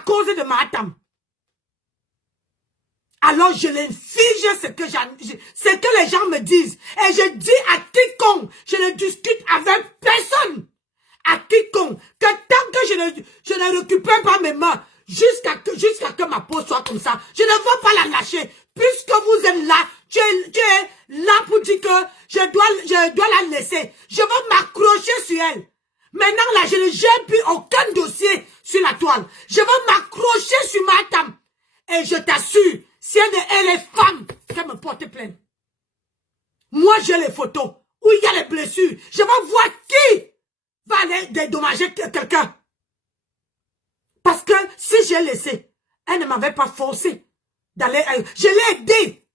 cause de Matam. Alors je l'inflige ce que les gens me disent. Et je dis à quiconque, je ne discute avec personne. À quiconque, que tant que je ne récupère pas mes mains, jusqu'à que ma peau soit comme ça, je ne veux pas la lâcher. Puisque vous êtes là, tu es là pour dire que je dois la laisser. Je veux m'accrocher sur elle. Maintenant là, je ne gère plus aucun dossier sur la toile. Je veux m'accrocher sur Matam. Et je t'assure, si elle est femme, qu'elle me porte plainte. Moi, j'ai les photos où il y a les blessures. Je veux voir qui va aller dédommager quelqu'un. Parce que si j'ai laissé, elle ne m'avait pas forcé d'aller. Je l'ai aidé.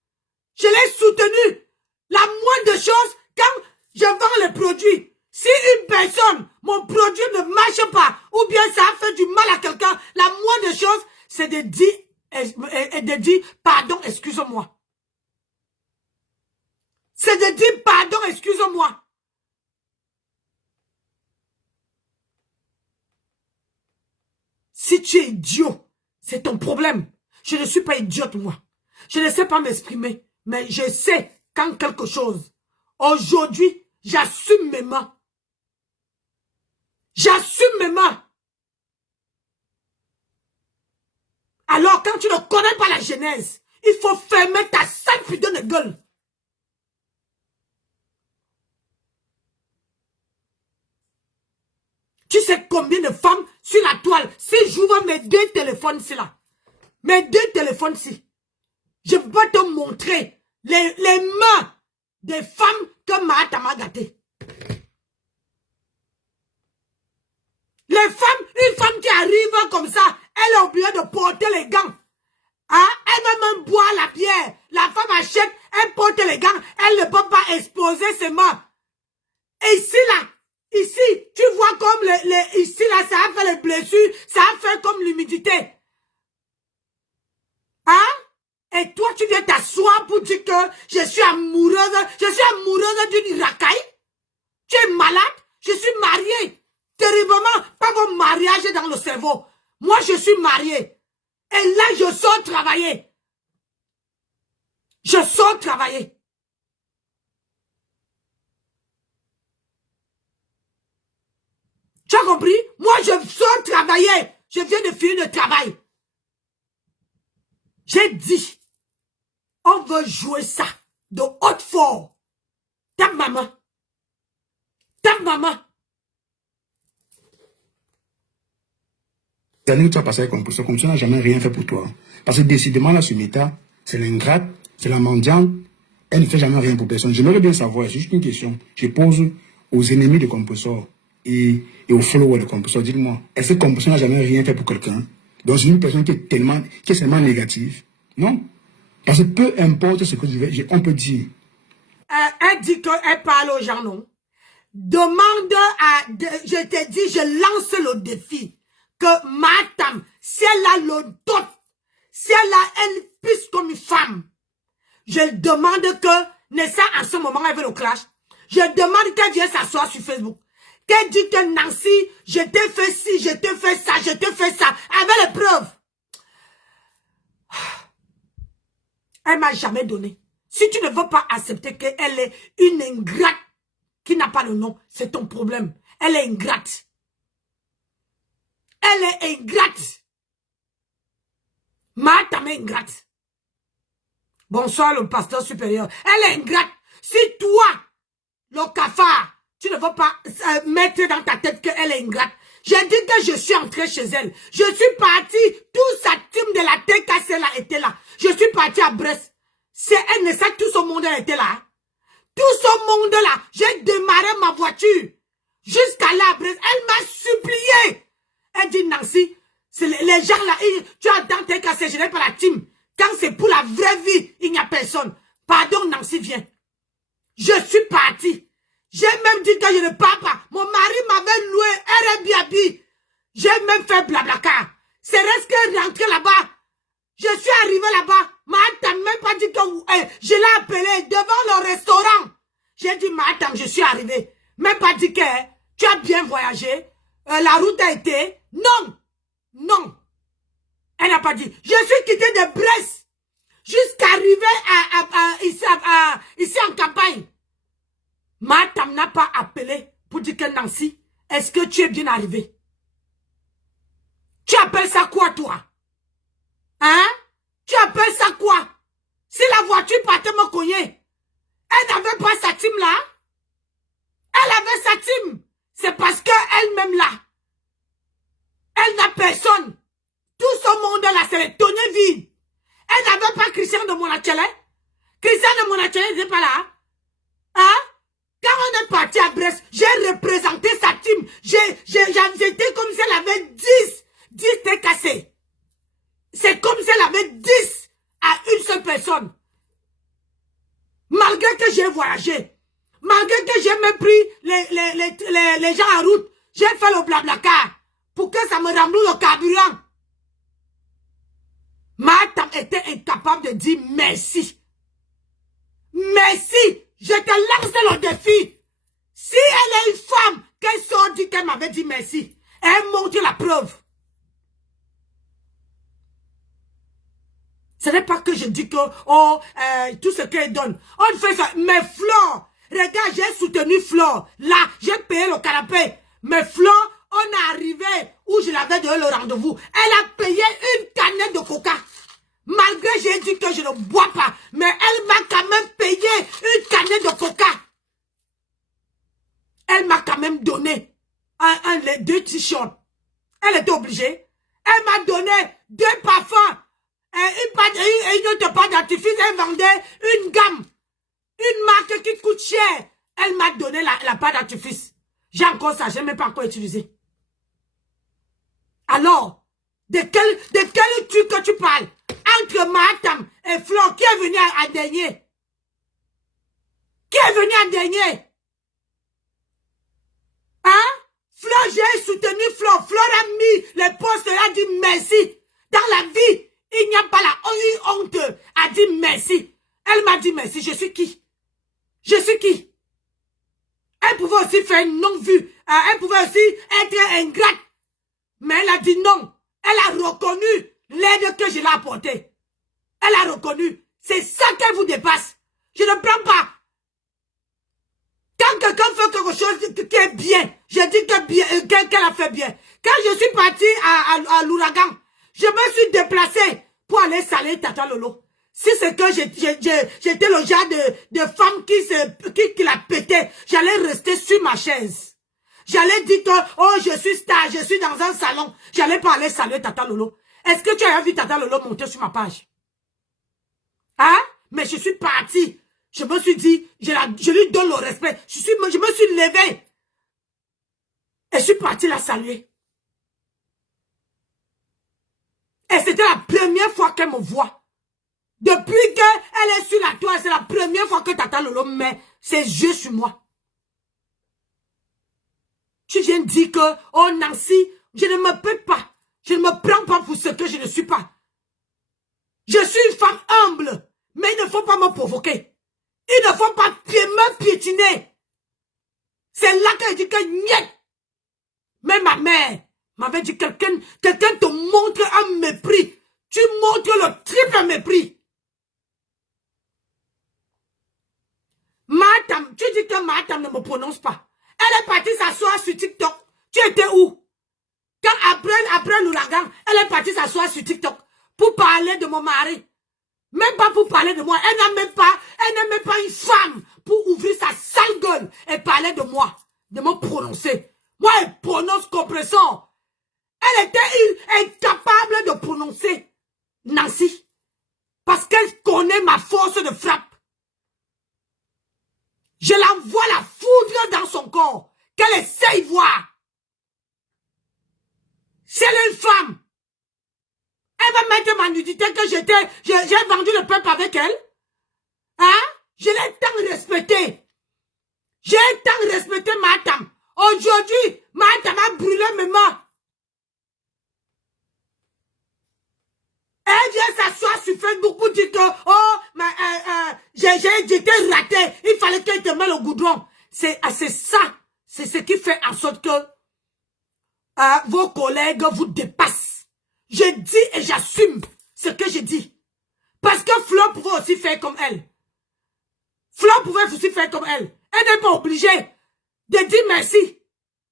Je l'ai soutenu. La moindre chose, quand je vends les produits, si une personne, mon produit ne marche pas, ou bien ça a fait du mal à quelqu'un, la moindre chose, c'est de dire pardon, excuse-moi. C'est de dire pardon, excuse-moi. Si tu es idiot, c'est ton problème. Je ne suis pas idiote, moi. Je ne sais pas m'exprimer, mais je sais quand quelque chose. Aujourd'hui, j'assume mes mains. J'assume mes mains. Alors, quand tu ne connais pas la genèse, il faut fermer ta sale putain de gueule. Tu sais combien de femmes sur la toile, si j'ouvre mes deux téléphones-ci là, mes deux téléphones-ci, je peux te montrer les mains des femmes que Matam a gâtées. Les femmes, une femme qui arrive comme ça, elle est obligée de porter les gants. Hein? Elle va même boire la bière. La femme achète, elle porte les gants. Elle ne peut pas exposer ses mains. Et ici, là, ici, tu vois comme ici, là, ça a fait les blessures. Ça a fait comme l'humidité. Hein? Et toi, tu viens t'asseoir pour dire que je suis amoureuse d'une racaille. Tu es malade? Je suis mariée. Terriblement, pas mon mariage dans le cerveau. Moi, je suis mariée. Et là, je sors travailler. Je sors travailler. Tu as compris? Moi, je sors travailler. Je viens de finir le travail. J'ai dit, on veut jouer ça de haute fort. Ta maman. Ta maman. Années où tu as passé avec comme ça n'a jamais rien fait pour toi. Parce que décidément, la Sumita, c'est l'ingrate, c'est la mendiante, elle ne fait jamais rien pour personne. J'aimerais bien savoir, c'est juste une question, je pose aux ennemis de Compressor et aux followers de Compressor, dites-moi, est-ce que Compressor n'a jamais rien fait pour quelqu'un? Donc c'est une personne qui est tellement négative? Non. Parce que peu importe ce que on peut dire. Elle dit qu'elle parle aux gens, non? Demande je te dis, je lance le défi. Que Matam, si elle a le dot, si elle pisse comme une femme, je demande que Nessa en ce moment elle veut le clash. Je demande qu'elle vienne s'asseoir sur Facebook. Qu'elle dit que Nancy, je t'ai fait ci, je t'ai fait ça, je t'ai fait ça, avec les preuves. Elle m'a jamais donné. Si tu ne veux pas accepter qu'elle est une ingrate qui n'a pas le nom, c'est ton problème. Elle est ingrate. Elle est ingrate. Matam est ingrate. Bonsoir le pasteur supérieur. Elle est ingrate. Si toi, le cafard, tu ne veux pas mettre dans ta tête qu'elle est ingrate. J'ai dit que je suis entré chez elle. Je suis parti, toute sa team de la TKC là était là. Je suis parti à Brest. C'est elle, ne sait tout ce monde était là. Tout ce monde là, j'ai démarré ma voiture. Jusqu'à là à Brest. Elle m'a supplié. Elle dit, Nancy, les gens là, tu as dans tes cassés, je n'ai pas la team. Quand c'est pour la vraie vie, il n'y a personne. Pardon, Nancy, viens. Je suis parti. J'ai même dit que je ne pars pas. Mon mari m'avait loué Airbnb. J'ai même fait Blablacar. C'est resté rentrer là-bas. Je suis arrivé là-bas. Madame même pas dit que je l'ai appelé devant le restaurant. J'ai dit, Madame, je suis arrivé. Même pas dit que tu as bien voyagé. La route a été... Non. Non. pas dit. Je suis quitté de Brest jusqu'à arriver ici en campagne. Matam n'a pas appelé pour dire que Nancy, est-ce que tu es bien arrivé? Tu appelles ça quoi, toi? Hein? Tu appelles ça quoi? Si la voiture partait me cogner, elle n'avait pas sa team là. Elle avait sa team. C'est parce qu'elle-même là, elle n'a personne. Tout ce monde-là, c'est le tonnerre vide. Elle n'avait pas Christian de Monachele. Christian de Monachele n'était pas là. Hein? Quand on est parti à Brest, j'ai représenté sa team. J'étais comme si elle avait 10. 10 t'es cassé. C'est comme si elle avait 10 à une seule personne. Malgré que j'ai voyagé, malgré que j'ai même pris les gens en route, j'ai fait le blablacar pour que ça me rembourse le carburant. Matam était incapable de dire merci. Merci. Je te lance le défi. Si elle est une femme, qu'elle sort dit qu'elle m'avait dit merci. Elle montre la preuve. Ce n'est pas que je dis que, tout ce qu'elle donne. On fait ça. Mais Flore, regarde, j'ai soutenu Flore. Là, j'ai payé le canapé. Mais Flore, on est arrivé où je l'avais donné le rendez-vous. Elle a payé une canette de coca. Malgré j'ai dit que je ne bois pas. Mais elle m'a quand même payé une canette de coca. Elle m'a quand même donné les 2 t-shirts. Elle était obligée. Elle m'a donné 2 parfums. Une autre pâte d'artifice, elle vendait une gamme. Une marque qui coûte cher. Elle m'a donné la pâte d'artifice. J'ai encore ça, je n'ai même pas encore utilisé. Alors, de quel truc que tu parles? Entre Matam et Flore, qui est venu en dernier? Qui est venu en dernier? Hein? Flore, j'ai soutenu Flore. Flore a mis les postes et a dit merci. Dans la vie, il n'y a pas la honte à dire merci. Elle m'a dit merci. Je suis qui? Je suis qui? Elle pouvait aussi faire une non-vue. Elle pouvait aussi être ingrate. Mais elle a dit non. Elle a reconnu l'aide que je l'ai apportée. Elle a reconnu. C'est ça qu'elle vous dépasse. Je ne prends pas. Quand quelqu'un fait quelque chose qui est bien, je dis qu'elle a fait bien. Quand je suis partie à l'ouragan, je me suis déplacée pour aller saluer Tata Lolo. Si c'est que j'étais le genre de femme qui la pétait, j'allais rester sur ma chaise. J'allais dire que, oh, je suis star, je suis dans un salon. J'allais pas aller saluer Tata Lolo. Est-ce que tu as vu Tata Lolo monter sur ma page? Hein? Mais je suis partie. Je me suis dit, je lui donne le respect. Je me suis levée. Et je suis partie la saluer. Et c'était la première fois qu'elle me voit. Depuis qu'elle est sur la toile, c'est la première fois que Tata Lolo met ses yeux sur moi. Tu viens dire que, oh Nancy, je ne me peux pas. Je ne me prends pas pour ce que je ne suis pas. Je suis une femme humble, mais il ne faut pas me provoquer. Il ne faut pas me piétiner. C'est là que je dis que niet. Mais ma mère m'avait dit quelqu'un te montre un mépris. Tu montres le triple mépris. Matam, tu dis que Matam ne me prononce pas. Elle est partie s'asseoir sur TikTok. Tu étais où? Quand après l'ouragan, elle est partie s'asseoir sur TikTok pour parler de mon mari. Même pas pour parler de moi. Elle n'est même pas une femme pour ouvrir sa sale gueule et parler de moi, de me prononcer. Moi, elle prononce compression. Elle était incapable de prononcer Nancy parce qu'elle connaît ma force de frappe. Je l'envoie la foudre dans son corps, qu'elle essaye de voir. C'est une femme. Elle va mettre ma nudité que j'ai vendu le peuple avec elle. Hein? Je l'ai tant respecté. J'ai tant respecté Matam. Aujourd'hui, Matam a brûlé mes mains. Elle vient s'asseoir sur Facebook pour dire que, oh, j'étais raté. Il fallait qu'elle te mette le goudron. C'est ça. C'est ce qui fait en sorte que vos collègues vous dépassent. Je dis et j'assume ce que je dis. Parce que Flo pouvait aussi faire comme elle. Flo pouvait aussi faire comme elle. Elle n'est pas obligée de dire merci.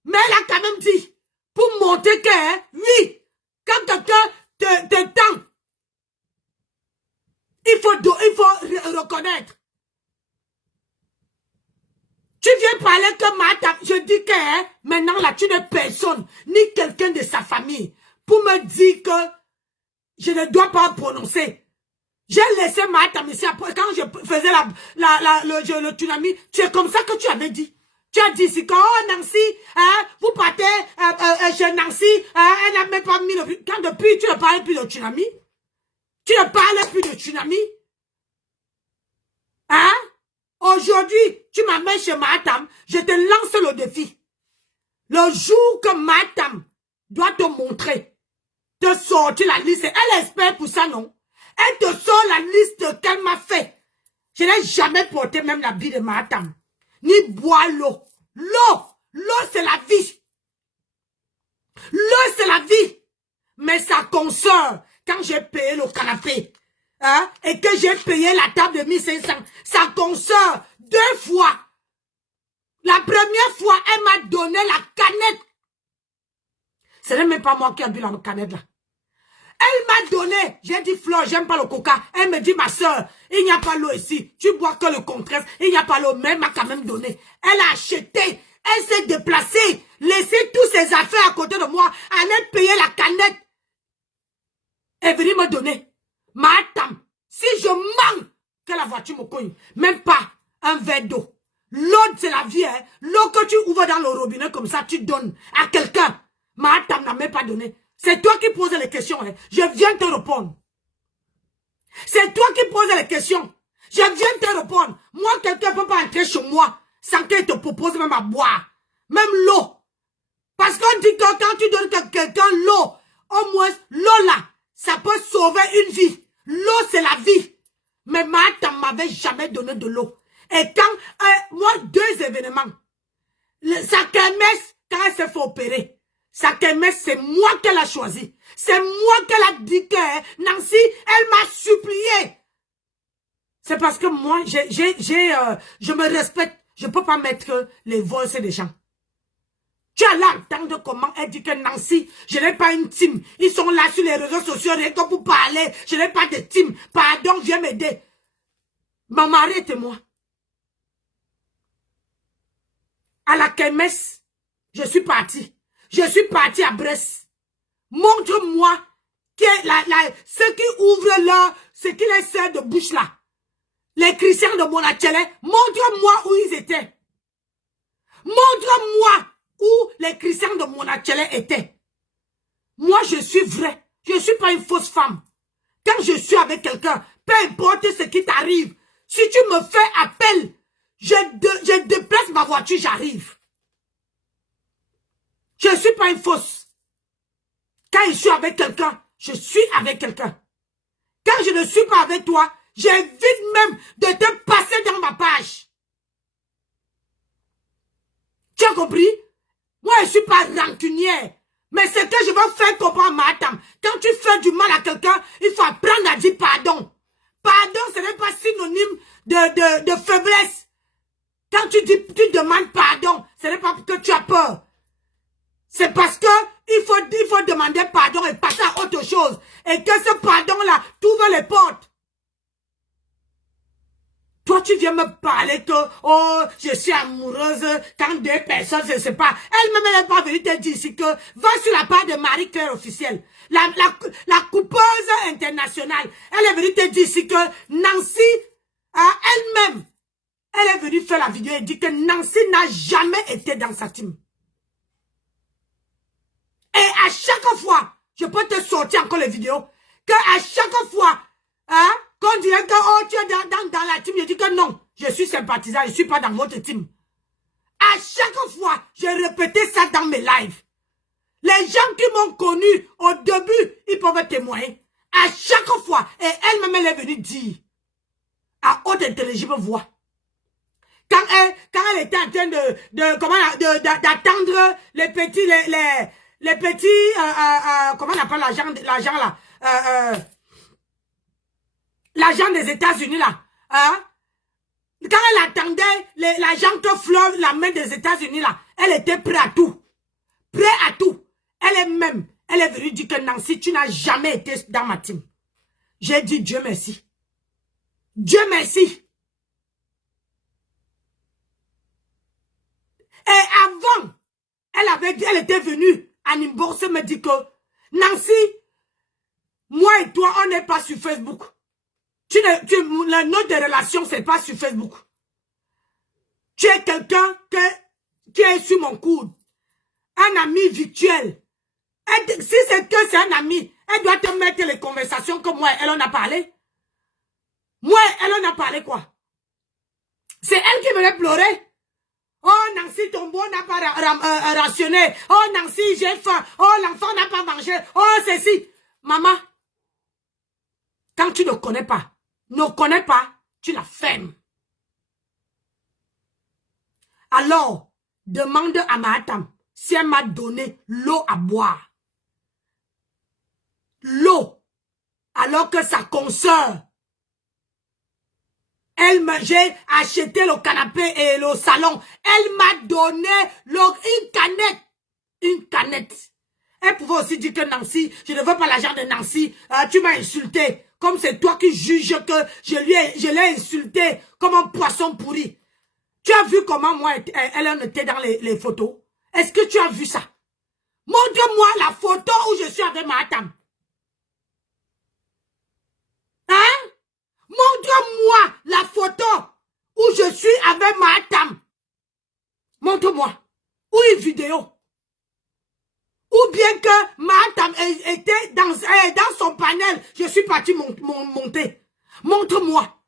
Mais elle a quand même dit, pour montrer que, hein, oui, quand quelqu'un te tend, il faut reconnaître. Tu viens parler que Matam, je dis que, hein, maintenant là, tu n'es personne, ni quelqu'un de sa famille, pour me dire que je ne dois pas prononcer. J'ai laissé Matam ici après, quand je faisais le tsunami, c'est comme ça que tu avais dit. Tu as dit ici que, oh Nancy, hein, vous partez chez Nancy, elle n'a même pas mis le... Quand depuis, tu ne parles plus de tsunami. Tu ne parles plus de tsunami. Hein? Aujourd'hui, tu m'amènes chez Matam, je te lance le défi. Le jour que Matam doit te montrer, te sortir la liste, elle espère pour ça, non? Elle te sort la liste qu'elle m'a fait. Je n'ai jamais porté même l'habit de Matam. Ni boire l'eau. L'eau, c'est la vie. L'eau, c'est la vie. Mais sa consoeur, quand j'ai payé le canapé, hein, et que j'ai payé la table de 1500, sa consoeur, 2 fois. La première fois, elle m'a donné la canette. Ce n'est même pas moi qui ai bu la canette là. Elle m'a donné, j'ai dit Flore, j'aime pas le coca. Elle me dit, ma soeur, il n'y a pas l'eau ici. Tu bois que le contraire, il n'y a pas l'eau, mais elle m'a quand même donné. Elle a acheté, elle s'est déplacée, laissé tous ses affaires à côté de moi, aller payer la canette. Elle est venue me donner. Madame, si je manque que la voiture me cogne, même pas un verre d'eau. L'eau, c'est la vie, hein. L'eau que tu ouvres dans le robinet comme ça, tu donnes à quelqu'un. Madame n'a même pas donné. C'est toi qui poses les questions. Hein. Je viens te répondre. C'est toi qui poses les questions. Je viens te répondre. Moi, quelqu'un ne peut pas entrer chez moi sans qu'il te propose même à boire. Même l'eau. Parce qu'on dit que quand tu donnes à quelqu'un l'eau, au moins, l'eau là, ça peut sauver une vie. L'eau, c'est la vie. Mais ma tante m'avait jamais donné de l'eau. Et quand, moi, 2 événements. Sa kermesse, quand elle s'est fait opérer. Sa kermesse, c'est moi qu'elle a choisi. C'est moi qu'elle a dit que Nancy, elle m'a supplié. C'est parce que moi, je me respecte. Je ne peux pas mettre les voix des gens. Tu as là entendre comment elle dit que Nancy, je n'ai pas une team. Ils sont là sur les réseaux sociaux, rien que pour parler. Je n'ai pas de team. Pardon, viens m'aider. Ma mari était moi. À la kermesse, je suis partie. Je suis partie à Brest. Montre-moi ceux qui ouvrent là, ce qui les sert de bouche là. Les chrétiens de Monachele, montre-moi où ils étaient. Montre-moi où les chrétiens de Monachele étaient. Moi, je suis vrai. Je ne suis pas une fausse femme. Quand je suis avec quelqu'un, peu importe ce qui t'arrive, si tu me fais appel, je déplace ma voiture, j'arrive. Je ne suis pas une fausse. Quand je suis avec quelqu'un, je suis avec quelqu'un. Quand je ne suis pas avec toi, j'évite même de te passer dans ma page. Tu as compris? Moi, je ne suis pas rancunière. Mais ce que je veux faire comprendre, madame, quand tu fais du mal à quelqu'un, il faut apprendre à dire pardon. Pardon, ce n'est pas synonyme de faiblesse. Quand tu demandes pardon, ce n'est pas que tu as peur. C'est parce que il faut demander pardon et passer à autre chose. Et que ce pardon-là t'ouvre les portes. Toi, tu viens me parler que, oh, je suis amoureuse quand 2 personnes ne se séparent. Elle-même, elle n'est pas venue te dire ici que, va sur la page de Marie-Claire officielle. La coupeuse internationale. Elle est venue te dire ici que Nancy, elle-même, elle est venue faire la vidéo et dit que Nancy n'a jamais été dans sa team. Et à chaque fois, je peux te sortir encore les vidéos, que à chaque fois, hein, qu'on dirait que oh, tu es dans la team, je dis que non, je suis sympathisant, je ne suis pas dans votre team. À chaque fois, j'ai répété ça dans mes lives. Les gens qui m'ont connu au début, ils peuvent témoigner. À chaque fois, et elle-même, elle est venue dire, à haute intelligible voix, quand elle était en train d'attendre les petits, les petits, comment on appelle l'argent là, l'argent des États-Unis là, hein? Quand elle attendait l'argent que Fleur, la main des États-Unis là, elle était prête à tout. Prête à tout. Elle est venue dire que Nancy, tu n'as jamais été dans ma team. J'ai dit Dieu merci. Dieu merci. Et avant, elle était venue à Nimbourse me dire que Nancy, moi et toi, on n'est pas sur Facebook. Le nom de relation, c'est pas sur Facebook. Tu es quelqu'un qui est sur mon coude. Un ami virtuel. Si c'est que c'est un ami, elle doit te mettre les conversations que moi, elle en a parlé. Moi, elle en a parlé quoi? C'est elle qui venait pleurer. Oh, Nancy, ton beau n'a pas rationné. Oh, Nancy, j'ai faim. Oh, l'enfant n'a pas mangé. Oh, ceci. Maman, quand tu ne connais pas, tu la fermes. Alors, demande à Mahatam si elle m'a donné l'eau à boire. L'eau. Alors que sa consoeur, j'ai acheté le canapé et le salon. Elle m'a donné une canette. Une canette. Elle pouvait aussi dire que Nancy, je ne veux pas l'argent de Nancy. Tu m'as insulté. Comme c'est toi qui juges que je l'ai insulté comme un poisson pourri. Tu as vu comment moi, elle était dans les photos? Est-ce que tu as vu ça? Montre-moi la photo où je suis avec Mahatam. Hein? Montre-moi la photo où je suis avec Mahatam. Montre-moi. Ou une vidéo. Ou bien que Mahatam était dans son panel. Je suis parti monter. Montre-moi.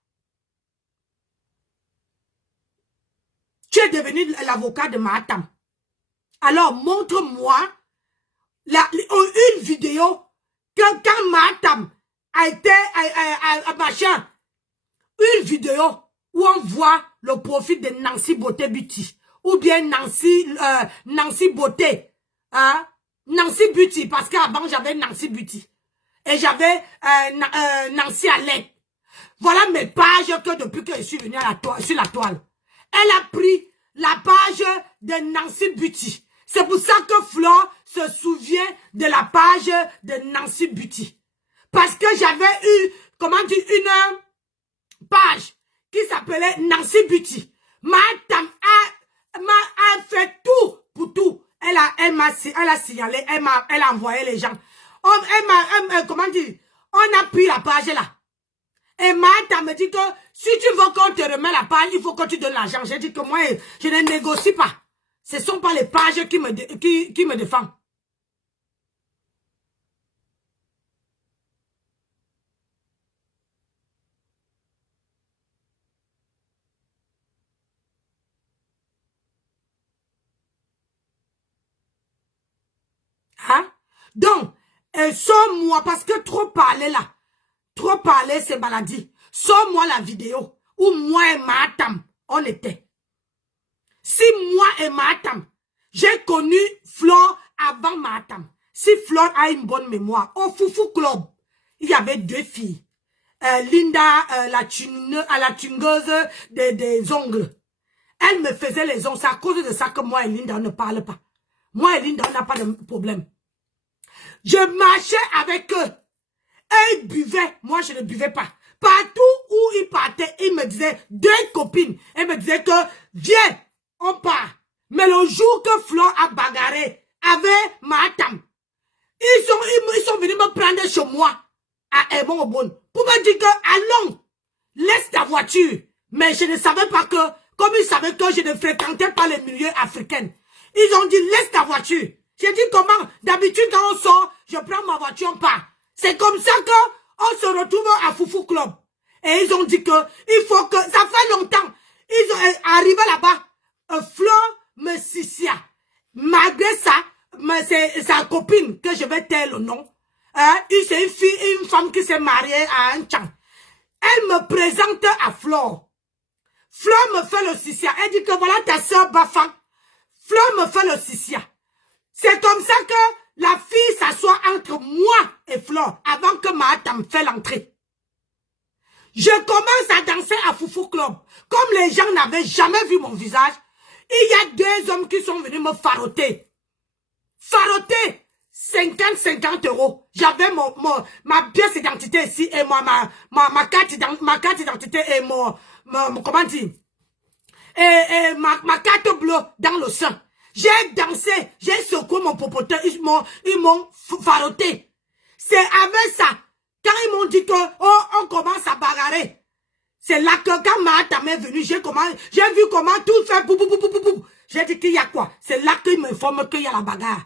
Tu es devenu l'avocat de Mahatam. Alors, montre-moi une vidéo que quand Mahatam a été machin, une vidéo où on voit le profil de Nancy Beauté Beauty. Ou bien Nancy Beauté. Hein? Nancy Beauty, parce qu'avant j'avais Nancy Beauty. Et j'avais Nancy Alec. Voilà mes pages que depuis que je suis venue sur la toile. Elle a pris la page de Nancy Beauty. C'est pour ça que Flore se souvient de la page de Nancy Beauty. Parce que j'avais eu, comment dire, une page qui s'appelait Nancy Beauty. Mahatam a fait tout pour tout. Elle a signalé, elle a envoyé les gens. Comment dire, on a pris la page là. Et Mahatam me dit que si tu veux qu'on te remette la page, il faut que tu donnes l'argent. J'ai dit que moi, je ne négocie pas. Ce ne sont pas les pages qui me défendent. Hein? Donc, sors-moi, parce que trop parler là, trop parler c'est maladie. Sors-moi la vidéo où moi et Mahatam, on était. Si moi et Mahatam, j'ai connu Flore avant Mahatam. Si Flore a une bonne mémoire, au Foufou Club, il y avait deux filles. Linda, la tungeuse des ongles. Elle me faisait les ongles. C'est à cause de ça que moi et Linda, on ne parle pas. Moi et Linda, on n'a pas de problème. Je marchais avec eux. Et ils buvaient. Moi, je ne buvais pas. Partout où ils partaient, ils me disaient, deux copines. Elles me disaient que, viens, on part. Mais le jour que Flore a bagarré avec Mahatam, ils sont venus me prendre chez moi, à Ebon-Obon, pour me dire que, allons, laisse ta voiture. Mais je ne savais pas que, comme ils savaient que je ne fréquentais pas les milieux africains, ils ont dit, laisse ta voiture. J'ai dit, comment? D'habitude, quand on sort, je prends ma voiture, on part. C'est comme ça qu'on se retrouve à Foufou Club. Et ils ont dit que, il faut que, ça fait longtemps. Ils ont arrivé là-bas. Flore me sissia. Malgré ça, c'est sa copine, que je vais taire le nom. C'est une femme qui s'est mariée à un tchan. Elle me présente à Flore. Flore me fait le sissia. Elle dit que voilà ta soeur Bafan. Flore me fait le sissia. C'est comme ça que la fille s'assoit entre moi et Flore avant que Mahatam fait l'entrée. Je commence à danser à Foufou Club. Comme les gens n'avaient jamais vu mon visage, il y a deux hommes qui sont venus me faroter. Faroter 50 euros. J'avais ma pièce d'identité ici et moi, ma carte d'identité et comment dire, et ma carte bleue dans le sein. J'ai dansé, j'ai secoué mon popotin, ils m'ont faroté. C'est avec ça, quand ils m'ont dit que, oh, on commence à bagarrer. C'est là que quand Mahatam est venu, j'ai vu comment tout fait pou. J'ai dit qu'il y a quoi? C'est là qu'il m'informe qu'il y a la bagarre.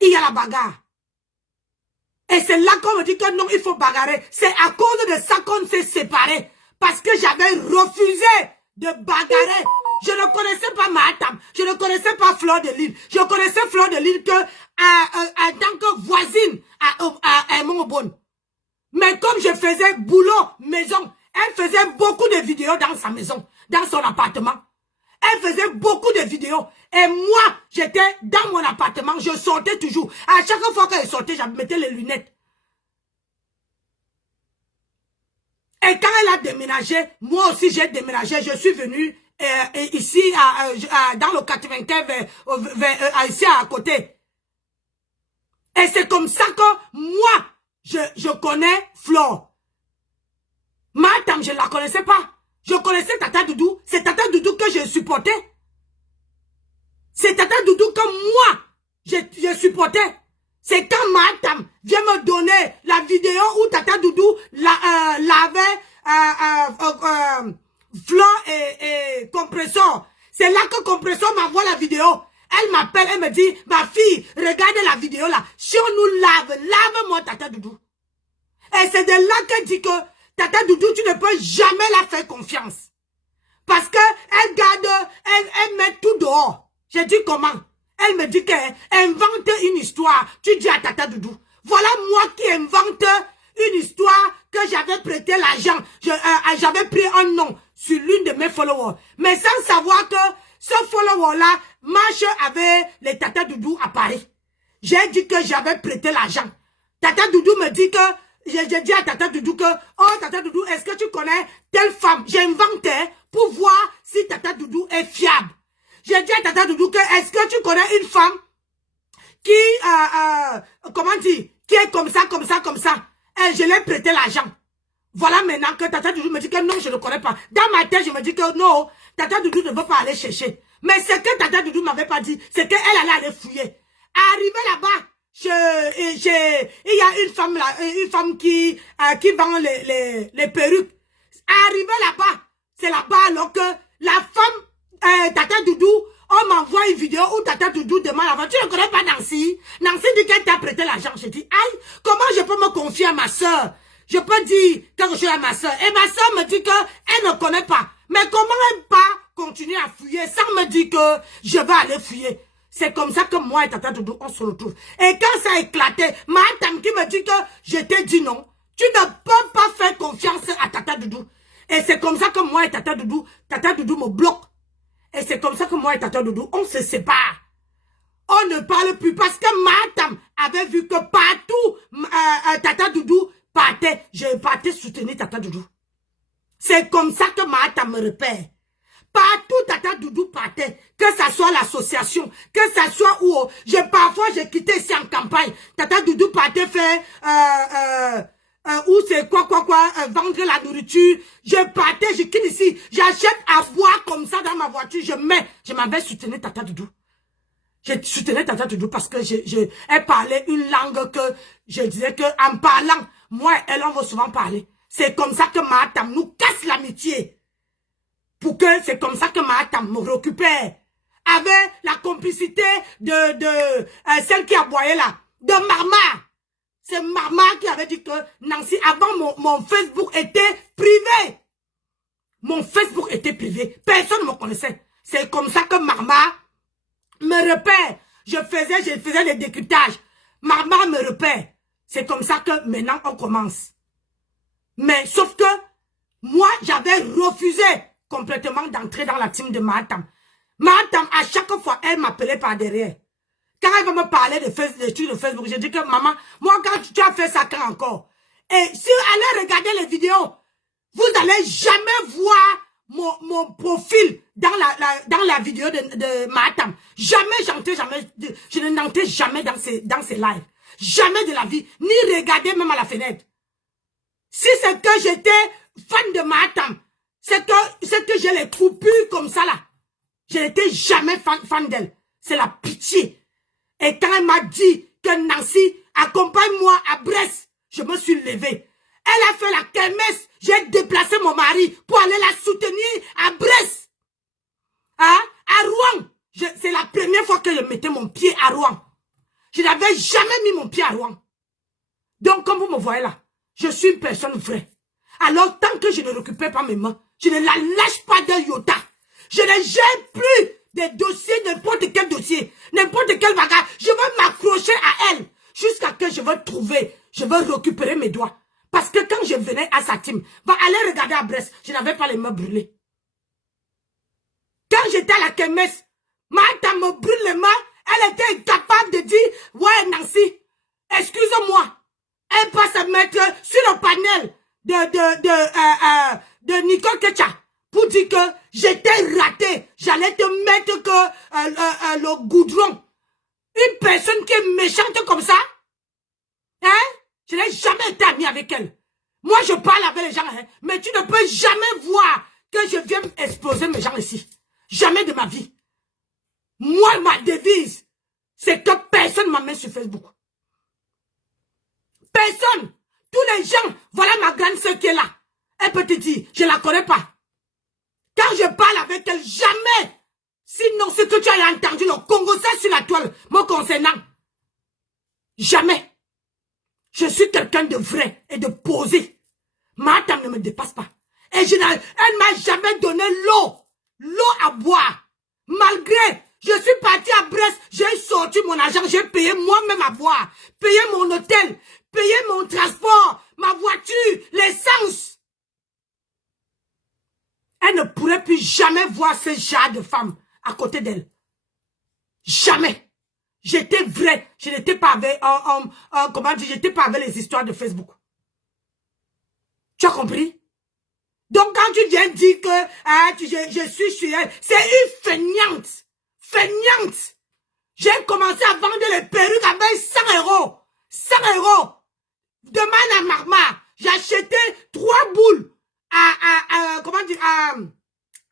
Il y a la bagarre. Et c'est là qu'on me dit que non, il faut bagarrer. C'est à cause de ça qu'on s'est séparés. Parce que j'avais refusé de bagarrer. Je ne connaissais pas Mahatam. Je ne connaissais pas Flore de Lille. Je connaissais Flore de Lille que en tant que voisine à Monobonne. Mais comme je faisais boulot maison, elle faisait beaucoup de vidéos dans sa maison, dans son appartement. Elle faisait beaucoup de vidéos. Et moi, j'étais dans mon appartement, je sortais toujours. À chaque fois qu'elle sortait, je mettais les lunettes. Et quand elle a déménagé, moi aussi j'ai déménagé. Je suis venue ici, dans le 95, ici à côté. Et c'est comme ça que moi, je connais Flore. Mahatam, je ne la connaissais pas. Je connaissais Tata Doudou. C'est Tata Doudou que je supportais. C'est Tata Doudou que moi, je supportais. C'est quand Mahatam vient me donner la vidéo où Tata Doudou lavait Flore et Compressor. C'est là que Compressor m'envoie la vidéo. Elle m'appelle, elle me dit, ma fille, regarde la vidéo là. Si on nous lave-moi Tata Doudou. Et c'est de là qu'elle dit que Tata Doudou, tu ne peux jamais la faire confiance. Parce que elle garde, elle met tout dehors. J'ai dit comment? Elle me dit qu'elle invente une histoire. Tu dis à Tata Doudou. Voilà moi qui invente une histoire que j'avais prêté l'argent. J'avais pris un nom sur l'une de mes followers. Mais sans savoir que ce follower-là marche avec les Tata Doudou à Paris. J'ai dit que j'avais prêté l'argent. Tata Doudou me dit que, j'ai dit à Tata Doudou que, oh Tata Doudou, est-ce que tu connais telle femme? J'ai inventé pour voir si Tata Doudou est fiable. J'ai dit à Tata Doudou que, est-ce que tu connais une femme qui, comment dire, qui est comme ça. Et je l'ai prêté l'argent. Voilà maintenant que Tata Doudou me dit que non, je ne connais pas. Dans ma tête, je me dis que non, Tata Doudou ne veut pas aller chercher. Mais ce que Tata Doudou m'avait pas dit, c'est qu'elle allait aller fouiller. Arrivé là-bas, il y a une femme là, une femme qui vend les perruques. Arrivé là-bas, c'est là-bas alors que la femme, Tata Doudou, on m'envoie une vidéo où Tata Doudou demande avant. Tu ne connais pas Nancy? Nancy dit qu'elle t'a prêté l'argent. Je dis, aïe, comment je peux me confier à ma soeur? Je peux dire quelque chose à ma soeur. Et ma soeur me dit qu'elle ne connaît pas. Mais comment elle va continuer à fouiller sans me dire que je vais aller fouiller? C'est comme ça que moi et Tata Doudou, on se retrouve. Et quand ça a éclaté, Mahatam qui me dit que je t'ai dit non, tu ne peux pas faire confiance à Tata Doudou. Et c'est comme ça que moi et Tata Doudou me bloque. Et c'est comme ça que moi et Tata Doudou, on se sépare. On ne parle plus parce que Mahatam avait vu que partout, Tata Doudou partait. Je partais soutenir Tata Doudou. C'est comme ça que Mahatam me repère. Partout Tata Doudou partait, que ça soit l'association, que ça soit où, parfois j'ai quitté ici en campagne, Tata Doudou partait faire, où c'est quoi, vendre la nourriture, je partais, je quitte ici, j'achète à boire comme ça dans ma voiture, je m'avais soutenu Tata Doudou. Je soutenais Tata Doudou parce que elle parlait une langue que je disais que en parlant, moi et elle, on va souvent parler. C'est comme ça que Mahatam nous casse l'amitié. Pour que c'est comme ça que Mahatam me récupère. Avec la complicité de celle qui aboyait là, de Marma. C'est Marma qui avait dit que Nancy, avant mon Facebook était privé. Mon Facebook était privé. Personne ne me connaissait. C'est comme ça que Marma me repère. Je faisais les décryptages. Marma me repère. C'est comme ça que maintenant on commence. Mais sauf que moi, j'avais refusé complètement d'entrer dans la team de Mahatam. Mahatam, à chaque fois, elle m'appelait par derrière. Quand elle va me parler de trucs de Facebook, je dis que maman, moi quand tu as fait ça quand encore? Et si vous allez regarder les vidéos, vous n'allez jamais voir mon profil dans la vidéo de Matam. Jamais, je ne n'entrais jamais dans ces lives. Jamais de la vie. Ni regarder même à la fenêtre. Si c'est que j'étais fan de Matam, c'est que j'ai les coupures comme ça là. Je n'étais jamais fan d'elle. C'est la pitié. Et quand elle m'a dit que Nancy, accompagne-moi à Brest, je me suis levée. Elle a fait la kermesse. J'ai déplacé mon mari pour aller la soutenir à Brest. Hein? À Rouen. C'est la première fois que je mettais mon pied à Rouen. Je n'avais jamais mis mon pied à Rouen. Donc, comme vous me voyez là, je suis une personne vraie. Alors, tant que je ne récupère pas mes mains, je ne la lâche pas d'un iota. Je ne gère plus des dossiers, n'importe quel dossier, n'importe quel bagage. Je veux m'accrocher à elle jusqu'à ce que je veux trouver, je veux récupérer mes doigts. Parce que quand je venais à sa team, va aller regarder à Brest, je n'avais pas les mains brûlées. Quand j'étais à la kermesse, Martha me brûle les mains, elle était incapable de dire, ouais Nancy, excuse-moi. Elle passe à mettre sur le panel de Nicole Ketcha pour dire que j'étais raté, j'allais te mettre que le goudron. Une personne qui est méchante comme ça, hein? Je n'ai jamais été amie avec elle. Moi, je parle avec les gens, hein, mais tu ne peux jamais voir que je viens exposer mes gens ici. Jamais de ma vie. Moi, ma devise, c'est que personne ne m'amène sur Facebook. Personne. Tous les gens, voilà ma grande sœur qui est là. Elle peut te dire, je ne la connais pas. Quand je parle avec elle, jamais. Sinon, ce que tu as entendu, le Congo, ça sur la toile, me concernant. Jamais. Je suis quelqu'un de vrai et de posé. Ma tante ne me dépasse pas. Et elle ne m'a jamais donné l'eau à boire. Malgré, je suis parti à Brest, j'ai sorti mon argent, j'ai payé moi-même à boire, payé mon hôtel, payé mon transport, ma voiture, l'essence. Elle ne pourrait plus jamais voir ce genre de femme à côté d'elle. Jamais. J'étais vrai. Je n'étais pas avec, comment dire, j'étais pas avec les histoires de Facebook. Tu as compris? Donc quand tu viens dire que je suis chez elle, c'est une feignante. Feignante. J'ai commencé à vendre les perruques avec 100 €. 100 €. Demande à Marma. J'ai acheté 3 boules comment dire, à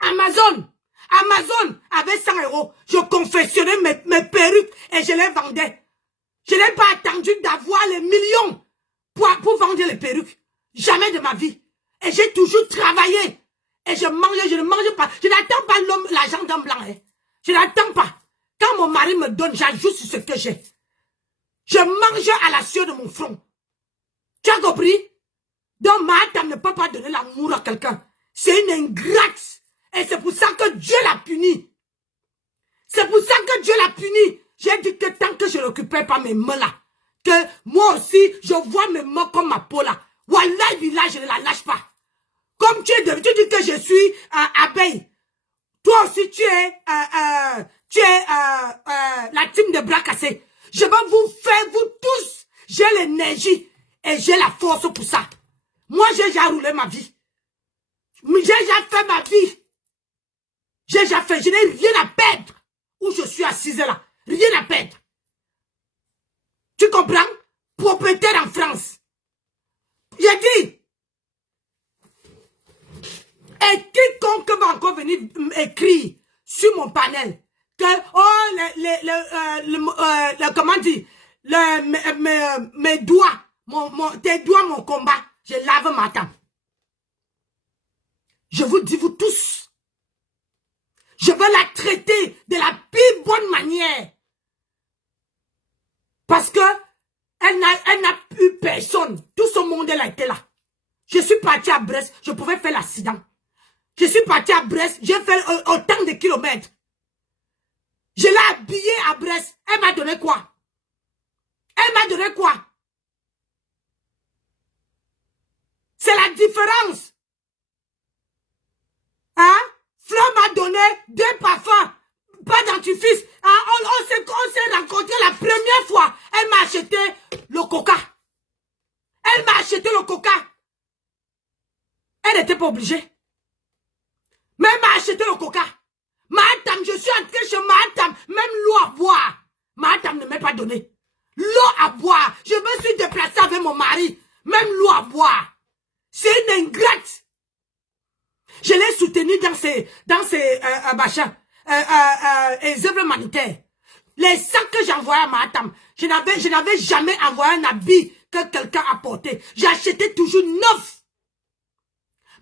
Amazon. Amazon avait 100 €. Je confectionnais mes perruques et je les vendais. Je n'ai pas attendu d'avoir les millions pour vendre les perruques. Jamais de ma vie. Et j'ai toujours travaillé. Et je mangeais, je ne mange pas. Je n'attends pas l'argent d'un blanc. Hein. Je n'attends pas. Quand mon mari me donne, j'ajoute sur ce que j'ai. Je mange à la sueur de mon front. Tu as compris? Donc ma tante ne peut pas donner l'amour à quelqu'un. C'est une ingrate. Et c'est pour ça que Dieu l'a puni. C'est pour ça que Dieu l'a puni. J'ai dit que tant que je ne récupère pas mes mains là, que moi aussi, je vois mes mains comme ma peau là. Wallah, billah, je ne la lâche pas. Comme tu dis que je suis abeille. Toi aussi, tu es la team de bras cassés. Je vais vous faire, vous tous. J'ai l'énergie et j'ai la force pour ça. Moi, j'ai déjà roulé ma vie. J'ai déjà fait ma vie. J'ai déjà fait. Je n'ai rien à perdre. Où je suis assise là. Rien à perdre. Tu comprends? Propriétaire en France. J'ai dit. Et quiconque va encore venir écrire sur mon panel que, oh, comment dire, mes doigts, tes doigts, mon combat, je lave ma table. Je vous dis, vous tous, je veux la traiter de la plus bonne manière. Parce que elle n'a eu personne. Tout ce monde, elle a été là. Je suis parti à Brest, je pouvais faire l'accident. Je suis parti à Brest, j'ai fait autant de kilomètres. Je l'ai habillée à Brest. Elle m'a donné quoi? Elle m'a donné quoi? C'est la différence. Hein? Fleur m'a donné 2 parfums pas dentifrice. Ah, on s'est rencontrés la première fois. Elle m'a acheté le coca. Elle m'a acheté le coca. Elle n'était pas obligée. Mais elle m'a acheté le coca. Madame, je suis entrée chez Madame. Même l'eau à boire. Madame ne m'a pas donné. L'eau à boire. Je me suis déplacée avec mon mari. Même l'eau à boire. C'est une ingrate. Je l'ai soutenue dans ses machins, œuvres humanitaires. Les sacs que j'envoyais à Madame, je n'avais jamais envoyé un habit que quelqu'un a porté. J'achetais toujours neuf.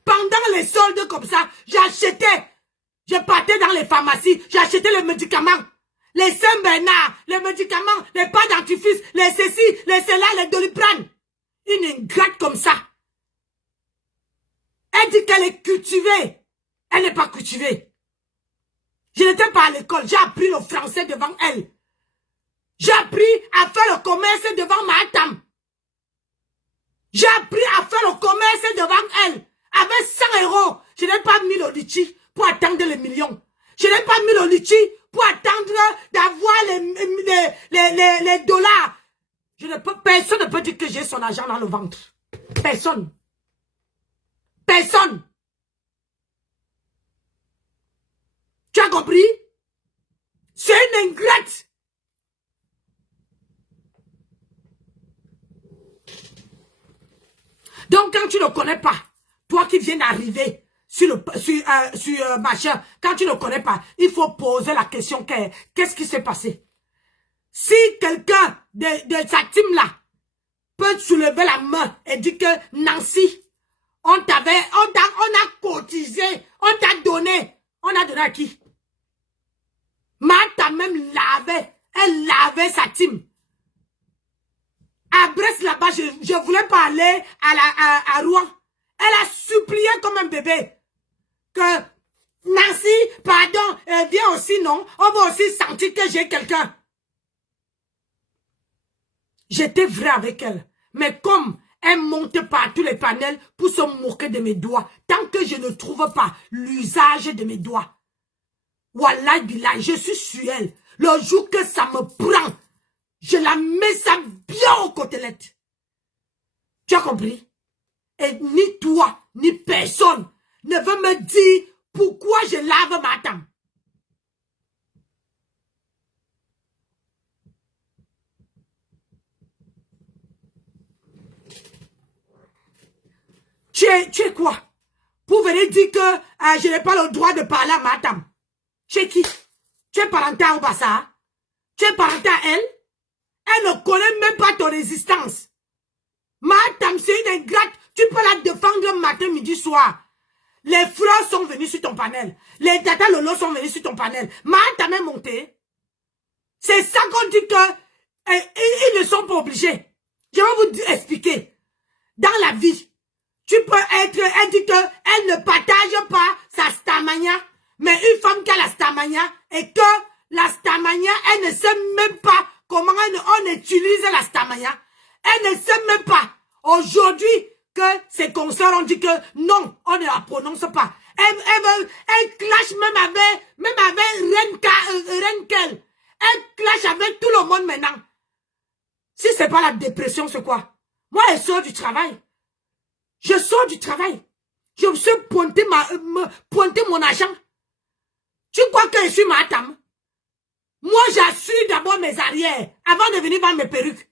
Pendant les soldes comme ça, j'achetais. Je partais dans les pharmacies, j'achetais les médicaments. Les Saint-Bernard, les médicaments, les pâtes dentifrice, les ceci, les cela, les Doliprane. Une ingrate comme ça. Elle dit qu'elle est cultivée. Elle n'est pas cultivée. Je n'étais pas à l'école. J'ai appris le français devant elle. J'ai appris à faire le commerce devant Madame. J'ai appris à faire le commerce devant elle. Avec 100 euros, je n'ai pas mis le litchi pour attendre les millions. Je n'ai pas mis le litchi pour attendre d'avoir les dollars. Personne ne peut dire que j'ai son argent dans le ventre. Personne. Personne. Tu as compris? C'est une ingrate. Donc quand tu ne connais pas, toi qui viens d'arriver sur machin, quand tu ne connais pas, il faut poser la question qu'est-ce qui s'est passé? Si quelqu'un de sa team là peut soulever la main et dire que Nancy, on a cotisé, on t'a donné. On a donné à qui? Martha même elle lavait sa team. À Brest là-bas, je voulais pas aller à Rouen. Elle a supplié comme un bébé que Nancy, pardon, viens aussi, non? On va aussi sentir que j'ai quelqu'un. J'étais vrai avec elle. Mais comme elle monte par tous les panels pour se moquer de mes doigts, tant que je ne trouve pas l'usage de mes doigts, Wallah billah, je suis sur elle. Le jour que ça me prend, je la mets ça bien aux côtelettes. Tu as compris? Et ni toi, ni personne ne veut me dire pourquoi je lave ma dame. Tu es quoi? Pour venir dire que je n'ai pas le droit de parler à ma dame. Tu es qui? Tu es parenté à Obassa? Tu es parenté à elle? Elle ne connaît même pas ton résistance. Ma dame, c'est une ingrate. Tu peux la défendre matin, midi, soir. Les frères sont venus sur ton panel. Les tata lolo sont venus sur ton panel. Ma dame est montée. C'est ça qu'on dit que ils ne sont pas obligés. Je vais vous expliquer. Dans la vie, tu peux être, elle dit qu'elle ne partage pas sa stamania. Mais une femme qui a la stamania et que la stamania, elle ne sait même pas comment on utilise la stamania. Elle ne sait même pas. Aujourd'hui, que ses consoeurs ont dit que non, on ne la prononce pas. Elle clash même avec Renkel. Elle clash avec tout le monde maintenant. Si c'est pas la dépression, c'est quoi? Moi, je sors du travail. Je sors du travail. Je me suis pointé mon argent. Tu crois que je suis madame? Moi, j'assure d'abord mes arrières avant de venir voir mes perruques.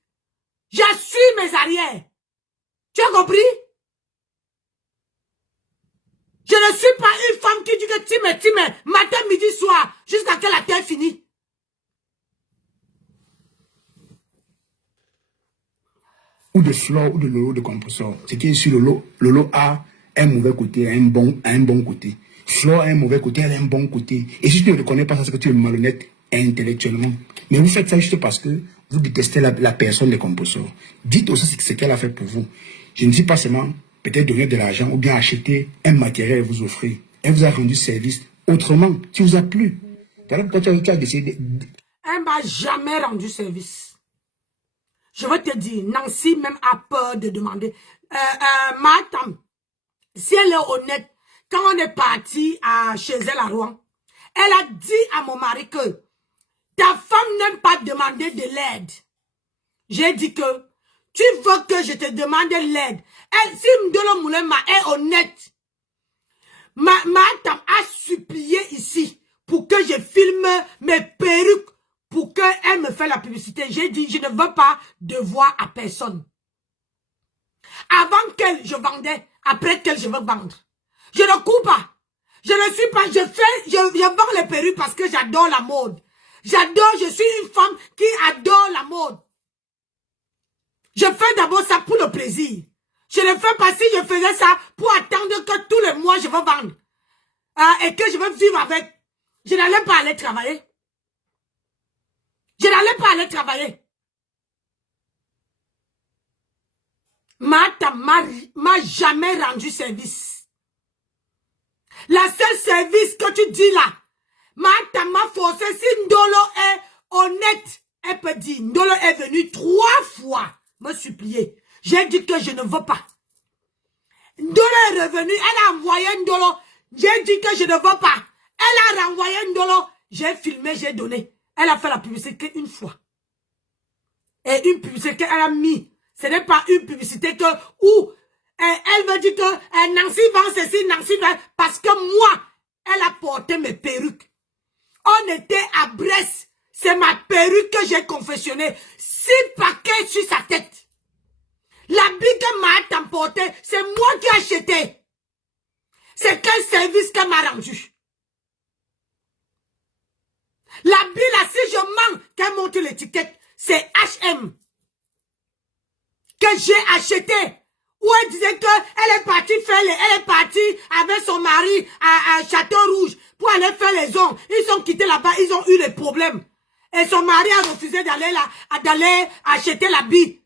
J'assure mes arrières. Tu as compris? Je ne suis pas une femme qui dit que time, matin, midi, soir, jusqu'à que la terre finit. Ou de Flore ou de Lolo de compresseur. C'est que ici, Lolo a un mauvais côté, un bon côté. Flore a un mauvais côté, elle a un bon côté. Et si tu ne reconnais pas ça, c'est que tu es malhonnête intellectuellement. Mais vous faites ça juste parce que vous détestez la personne des compresseurs. Dites aussi ce qu'elle a fait pour vous. Je ne dis pas seulement peut-être donner de l'argent ou bien acheter un matériel et vous offrir. Elle vous a rendu service autrement, qui vous a plu. Voilà pourquoi tu as décidé. Elle ne m'a jamais rendu service. Je veux te dire, Nancy même a peur de demander. Madame, si elle est honnête, quand on est parti chez elle à Rouen, Elle a dit à mon mari que ta femme n'aime pas demander de l'aide. J'ai dit que tu veux que je te demande l'aide. Si Ndolo Moulema est honnête, ma tante a supplié ici pour que je filme mes perruques pour qu'elle me fasse la publicité. J'ai dit, je ne veux pas devoir à personne. Avant qu'elle, je vendais. Après qu'elle, je veux vendre. Je ne cours pas. Je ne suis pas, je vends les perruques parce que j'adore la mode. Je suis une femme qui adore la mode. Je fais d'abord ça pour le plaisir. Je ne fais pas si je faisais ça pour attendre que tous les mois je veux vendre. Et que je veux vivre avec. Je n'allais pas aller travailler. Je n'allais pas aller travailler. Martha m'a jamais rendu service. La seule service que tu dis là, Martha m'a forcé. Si Ndolo est honnête, elle peut dire, Ndolo est venu 3 fois me supplier. J'ai dit que je ne veux pas. Ndolo est revenu, elle a envoyé Ndolo. J'ai dit que je ne veux pas. Elle a renvoyé Ndolo. J'ai filmé, j'ai donné. Elle a fait la publicité une fois. Et une publicité qu'elle a mis. Ce n'est pas une publicité que où elle veut dire que Nancy vend ceci, Nancy vend. Parce que moi, elle a porté mes perruques. On était à Brest. C'est ma perruque que j'ai confectionnée. 6 paquets sur sa tête. L'habit que m'a emporté, c'est moi qui ai acheté. C'est quel service qu'elle m'a rendu. L'habit là, si je mens, qu'elle monte l'étiquette, c'est H&M. Que j'ai acheté. Où elle disait qu'elle est partie faire elle est partie avec son mari à Château Rouge pour aller faire les ongles. Ils sont quittés là-bas, ils ont eu des problèmes. Et son mari a refusé d'aller acheter l'habit.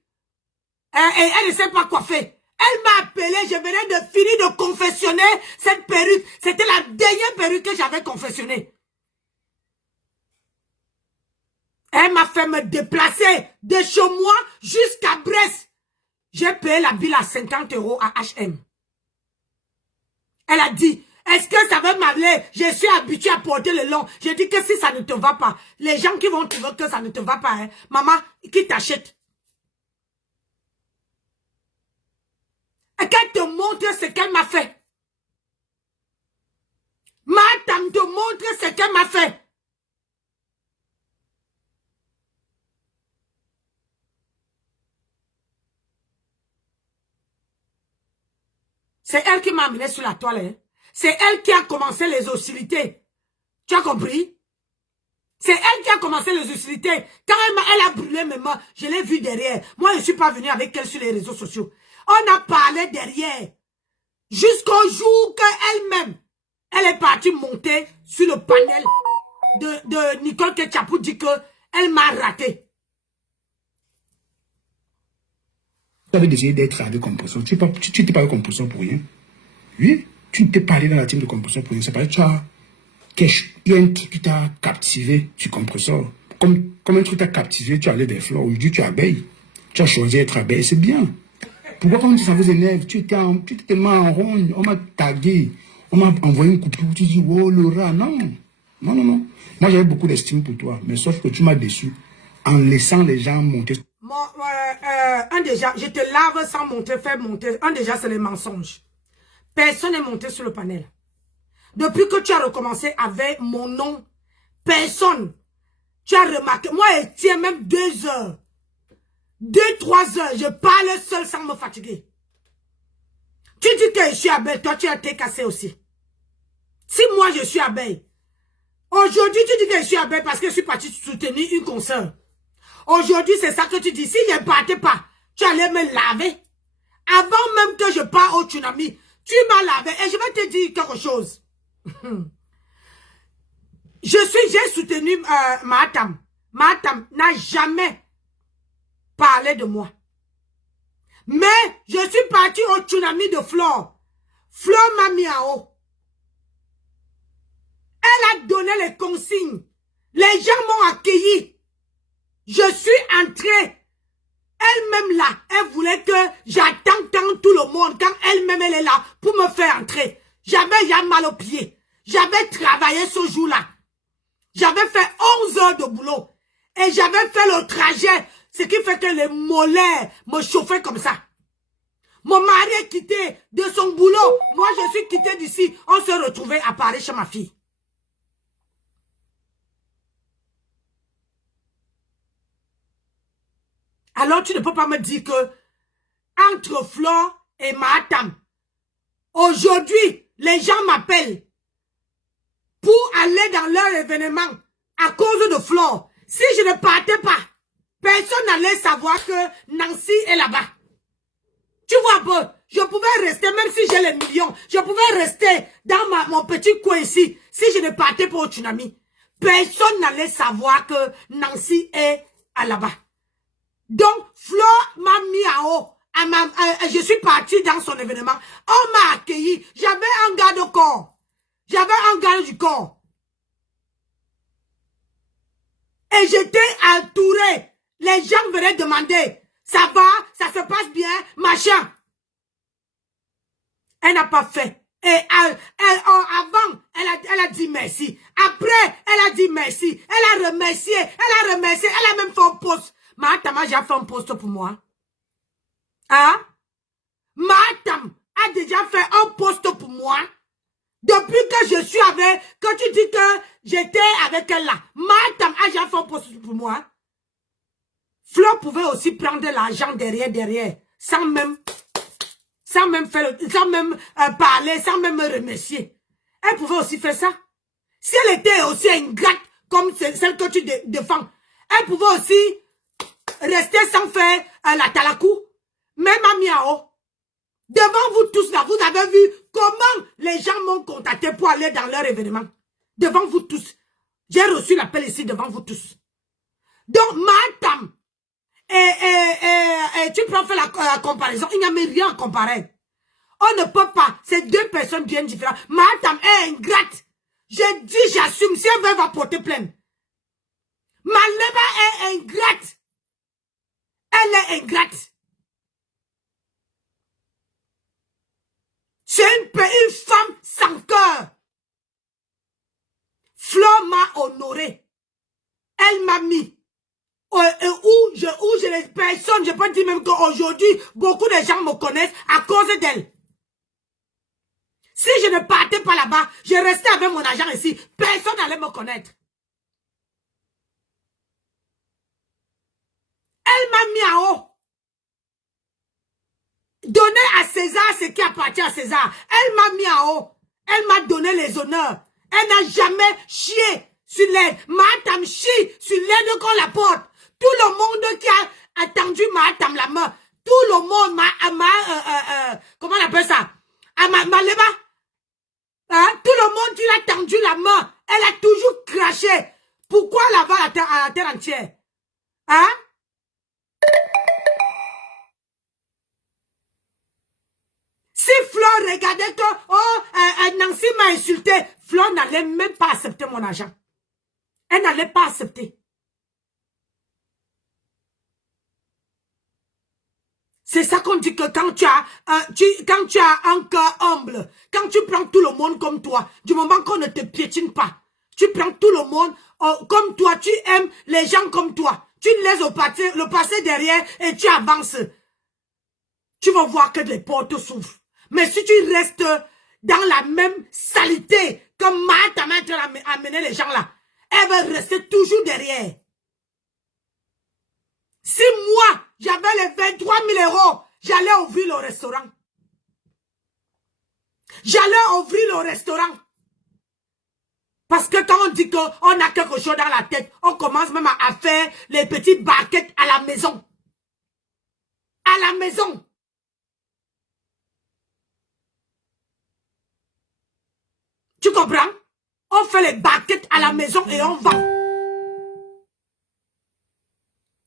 Et elle ne sait pas quoi faire. Elle m'a appelé, je venais de finir de confectionner cette perruque. C'était la dernière perruque que j'avais confectionnée. Elle m'a fait me déplacer de chez moi jusqu'à Brest. J'ai payé la bille à 50 € à H&M. Elle a dit, est-ce que ça va m'aller? Je suis habituée à porter le long. J'ai dit que si ça ne te va pas, les gens qui vont trouver que ça ne te va pas, hein, maman, qui t'achète? Et qu'elle te montre ce qu'elle m'a fait. Ma tante te montre ce qu'elle m'a fait. C'est elle qui m'a amené sur la toile. Hein. C'est elle qui a commencé les hostilités. Tu as compris? C'est elle qui a commencé les hostilités. Quand elle a brûlé mes mains, je l'ai vue derrière. Moi, je ne suis pas venu avec elle sur les réseaux sociaux. On a parlé derrière. Jusqu'au jour qu'elle-même, elle est partie monter sur le panel de Nicole Ketchapou dit qu'elle m'a raté. Tu avais décidé d'être avec Compression. Tu n'étais pas avec Compression pour rien. Oui, tu n'étais pas allé dans la team de Compression pour rien. C'est parce que il y a un truc qui t'a captivé sur Compressor. Comme un truc t'a captivé, tu allais vers fleurs. Aujourd'hui, tu es abeille. Tu as choisi d'être abeille, c'est bien. Pourquoi quand ça vous énerve, tu étais tellement en rond, on m'a tagué, on m'a envoyé une coupure, tu dis, oh le rat, non. Non, non, non. Moi, j'avais beaucoup d'estime pour toi, mais sauf que tu m'as déçu en laissant les gens monter. Un déjà, je te lave sans monter, faire monter. Un déjà, c'est les mensonges. Personne n'est monté sur le panel. Depuis que tu as recommencé avec mon nom, personne. Tu as remarqué, moi, elle tient même 2 heures. 2-3 heures, je parle seul sans me fatiguer. Tu dis que je suis abeille, toi tu as été cassé aussi. Si moi je suis abeille, aujourd'hui tu dis que je suis abeille parce que je suis partie soutenir une consoeur. Aujourd'hui c'est ça que tu dis, si je ne partais pas, tu allais me laver. Avant même que je parte au tsunami, tu m'as lavé et je vais te dire quelque chose. J'ai soutenu Mahatam. Mahatam n'a jamais parler de moi. Mais je suis parti au tsunami de Flore. Flore m'a mis en haut. Elle a donné les consignes. Les gens m'ont accueilli. Je suis entrée. Elle-même là, elle voulait que j'attende tout le monde. Quand elle-même elle est là pour me faire entrer. J'avais mal au pied. J'avais travaillé ce jour-là. J'avais fait 11 heures de boulot. Et j'avais fait le trajet. Ce qui fait que les mollets me chauffaient comme ça. Mon mari est quitté de son boulot. Moi, je suis quitté d'ici. On se retrouvait à Paris chez ma fille. Alors, tu ne peux pas me dire que entre Flore et Matam, aujourd'hui, les gens m'appellent pour aller dans leur événement à cause de Flore. Si je ne partais pas, personne n'allait savoir que Nancy est là-bas. Tu vois un peu, je pouvais rester, même si j'ai les millions, je pouvais rester dans mon petit coin ici, si je ne partais pas au tsunami. Personne n'allait savoir que Nancy est là-bas. Donc, Flore m'a mis à haut. Je suis partie dans son événement. On m'a accueilli. J'avais un garde-corps. J'avais un garde du corps. Et j'étais entourée. Les gens venaient demander, ça va, ça se passe bien, machin. Elle n'a pas fait. Et avant, elle a dit merci. Après, elle a dit merci. Elle a remercié. Elle a remercié. Elle a même fait un post. Matam a déjà fait un post pour moi. Hein? Matam a déjà fait un post pour moi. Depuis que je suis avec, quand tu dis que j'étais avec elle là, Matam a déjà fait un post pour moi. Flore pouvait aussi prendre l'argent derrière, sans même parler, sans même me remercier. Elle pouvait aussi faire ça. Si elle était aussi ingrate comme celle que tu défends, elle pouvait aussi rester sans faire la talakou. Même à Miao. Devant vous tous là, vous avez vu comment les gens m'ont contacté pour aller dans leur événement. Devant vous tous. J'ai reçu l'appel ici devant vous tous. Donc, Matam, tu peux faire la comparaison. Il n'y a même rien à comparer. On ne peut pas. C'est deux personnes bien différentes. Matam est ingrate. J'ai dit, j'assume. Si elle veut, elle va porter plainte. Maleba est ingrate. Elle est ingrate. C'est une femme sans cœur. Flore m'a honoré. Elle m'a mis. Où je les personnes, je peux dire même qu'aujourd'hui, beaucoup de gens me connaissent à cause d'elle. Si je ne partais pas là-bas, je restais avec mon argent ici, personne n'allait me connaître. Elle m'a mis en haut. Donner à César ce qui appartient à César. Elle m'a mis en haut. Elle m'a donné les honneurs. Elle n'a jamais chié sur l'aide. Matam chie sur l'aide qu'on la porte. Tout le monde qui a attendu Matam la main. Tout le monde comment on appelle ça? Maleba. Hein? Tout le monde qui a tendu la main. Elle a toujours craché. Pourquoi là-bas à la terre entière? Hein? Si Flore regardait que Nancy m'a insulté, Flore n'allait même pas accepter mon argent. Elle n'allait pas accepter. C'est ça qu'on dit que quand tu as un cœur humble, quand tu prends tout le monde comme toi, du moment qu'on ne te piétine pas, tu prends tout le monde comme toi, tu aimes les gens comme toi, tu laisses le passé derrière et tu avances. Tu vas voir que les portes s'ouvrent. Mais si tu restes dans la même saleté que Matam a amené les gens là, elle va rester toujours derrière. Si moi, j'avais les 23 000 €, j'allais ouvrir le restaurant. J'allais ouvrir le restaurant. Parce que quand on dit qu'on a quelque chose dans la tête, on commence même à faire les petites barquettes à la maison. À la maison. Tu comprends? On fait les barquettes à la maison et on vend.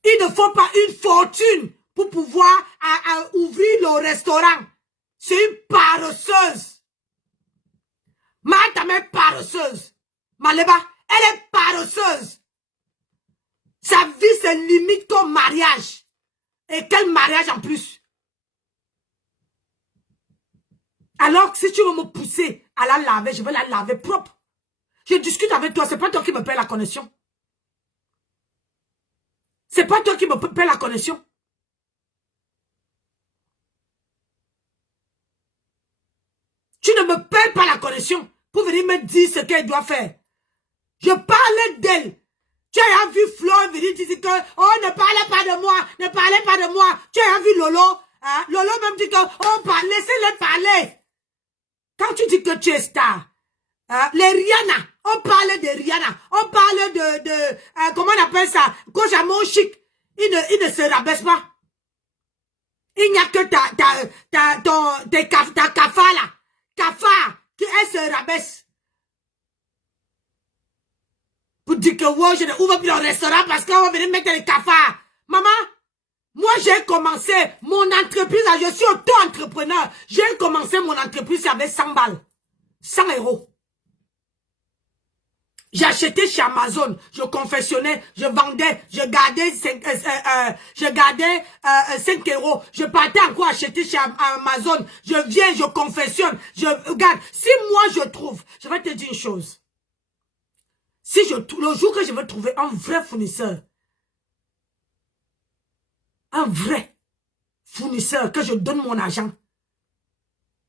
Il ne faut pas une fortune pour pouvoir ouvrir le restaurant. C'est une paresseuse. Matam est paresseuse. Maleba, elle est paresseuse. Sa vie se limite qu'au mariage. Et quel mariage en plus? Alors que si tu veux me pousser à la laver, je vais la laver propre. Je discute avec toi, c'est pas toi qui me paie la connexion. C'est pas toi qui me paie la connexion. Tu ne me paies pas la connexion pour venir me dire ce qu'elle doit faire. Je parlais d'elle. Tu as vu Flo venir dire que, oh, ne parlez pas de moi, ne parlez pas de moi. Tu as vu Lolo, hein? Lolo même dit que, oh, laissez-les parler. Quand tu dis que tu es star, les Rihanna, on parle de Rihanna, on parle de comment on appelle ça, quand j'ai mon chic, il ne se rabaisse pas. Il n'y a que ta cafard là, cafard, qui elle se rabaisse. Pour dire que ouais, je ne ouvre plus le restaurant parce qu'on va venir mettre les cafards. Maman, moi j'ai commencé mon entreprise, je suis auto-entrepreneur. J'ai commencé mon entreprise avec 100 balles, 100 €. J'achetais chez Amazon, je confectionnais, je vendais, je gardais 5 €. Je partais encore acheter chez Amazon. Je viens, je confectionne, je regarde. Si moi je trouve, je vais te dire une chose. Si le jour que je veux trouver un vrai fournisseur, que je donne mon argent,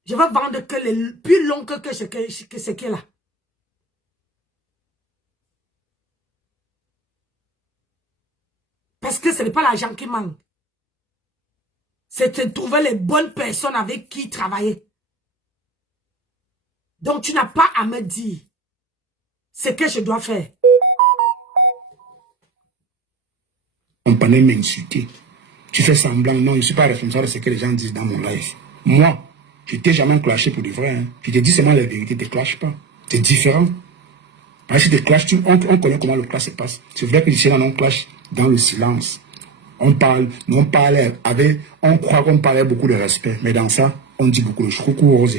je vais vendre que les plus longs que ce qui est là. Parce que ce n'est pas l'argent qui manque. C'est de trouver les bonnes personnes avec qui travailler. Donc tu n'as pas à me dire ce que je dois faire. On parlait m'insulter. Tu fais semblant. Non, je ne suis pas responsable de ce que les gens disent dans mon live. Moi, je t'ai jamais clashé pour de vrai. Hein. Je te dis seulement la vérité, ne te clashes pas. C'est différent. Parce que si tu clashes, on connaît comment le clash se passe. C'est vrai que ici, on clash dans le silence. On parle, on croit qu'on parlait beaucoup de respect. Mais dans ça, on dit beaucoup de choses.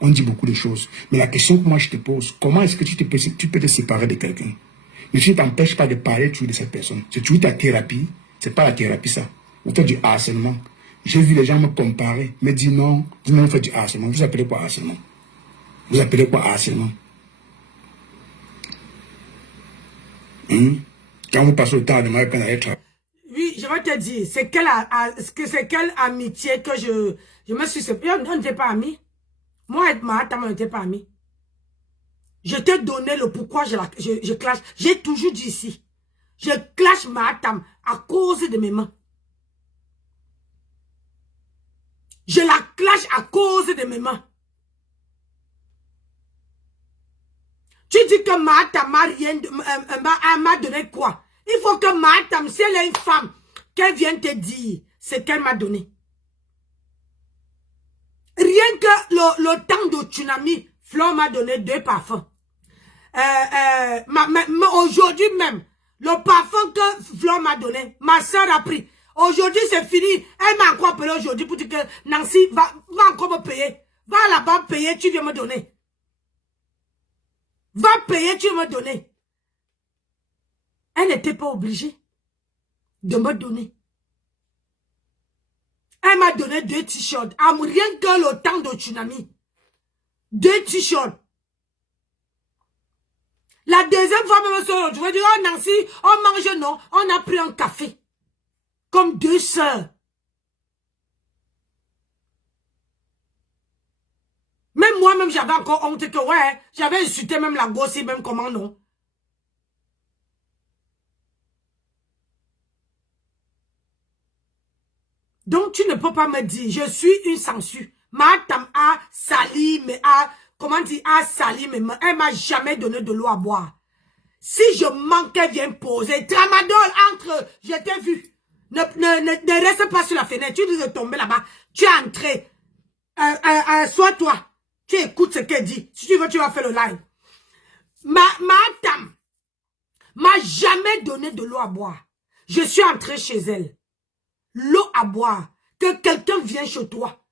On dit beaucoup de choses. Mais la question que moi je te pose, comment est-ce que tu peux te séparer de quelqu'un? Mais tu ne t'empêches pas de parler toujours de cette personne. C'est toujours ta thérapie. C'est pas la thérapie, ça. Vous faites du harcèlement. J'ai vu les gens me comparer, me dire non, vous faites du harcèlement. Vous appelez quoi harcèlement? Vous appelez quoi harcèlement? Quand vous passez le temps à demander qu'on allait travailler. Oui, je vais te dire, c'est quelle amitié que je me suis séparée. On n'était pas amis. Moi et Mahatam, on n'était pas amis. Je t'ai donné le pourquoi je clash. J'ai toujours dit ici. Je clash Mahatam à cause de mes mains. Je la clash à cause de mes mains. Tu dis que Mahatam m'a donné quoi? Il faut que Mahatam, si elle est une femme, qu'elle vienne te dire ce qu'elle m'a donné. Rien que le temps de tsunami, Flo m'a donné 2 parfums. Aujourd'hui même, le parfum que Flo m'a donné, ma soeur a pris. Aujourd'hui, c'est fini. Elle m'a encore appelé aujourd'hui pour dire que Nancy va encore me payer. Va là-bas payer, tu viens me donner. Va payer, tu viens me donner. Elle n'était pas obligée de me donner. Elle m'a donné 2 t-shirts. Rien que le temps de tsunami. 2 t-shirts. La deuxième fois, même soeur, je vais dire, oh Nancy, on mange, non. On a pris un café. Comme 2 sœurs. Même moi-même, j'avais encore honte que, ouais, j'avais insulté même la gosse, même comment non. Donc, tu ne peux pas me dire, je suis une censure. Mahatam a sali, mais comment dire, a sali, mais elle m'a jamais donné de l'eau à boire. Si je manque, elle vient poser. Tramadol entre, je t'ai vu. Ne reste pas sur la fenêtre. Tu dis de tomber là-bas. Tu es entré. Sois-toi. Tu écoutes ce qu'elle dit. Si tu veux, tu vas faire le live. Mahatam m'a jamais donné de l'eau à boire. Je suis entré chez elle. L'eau à boire. Que quelqu'un vienne chez toi.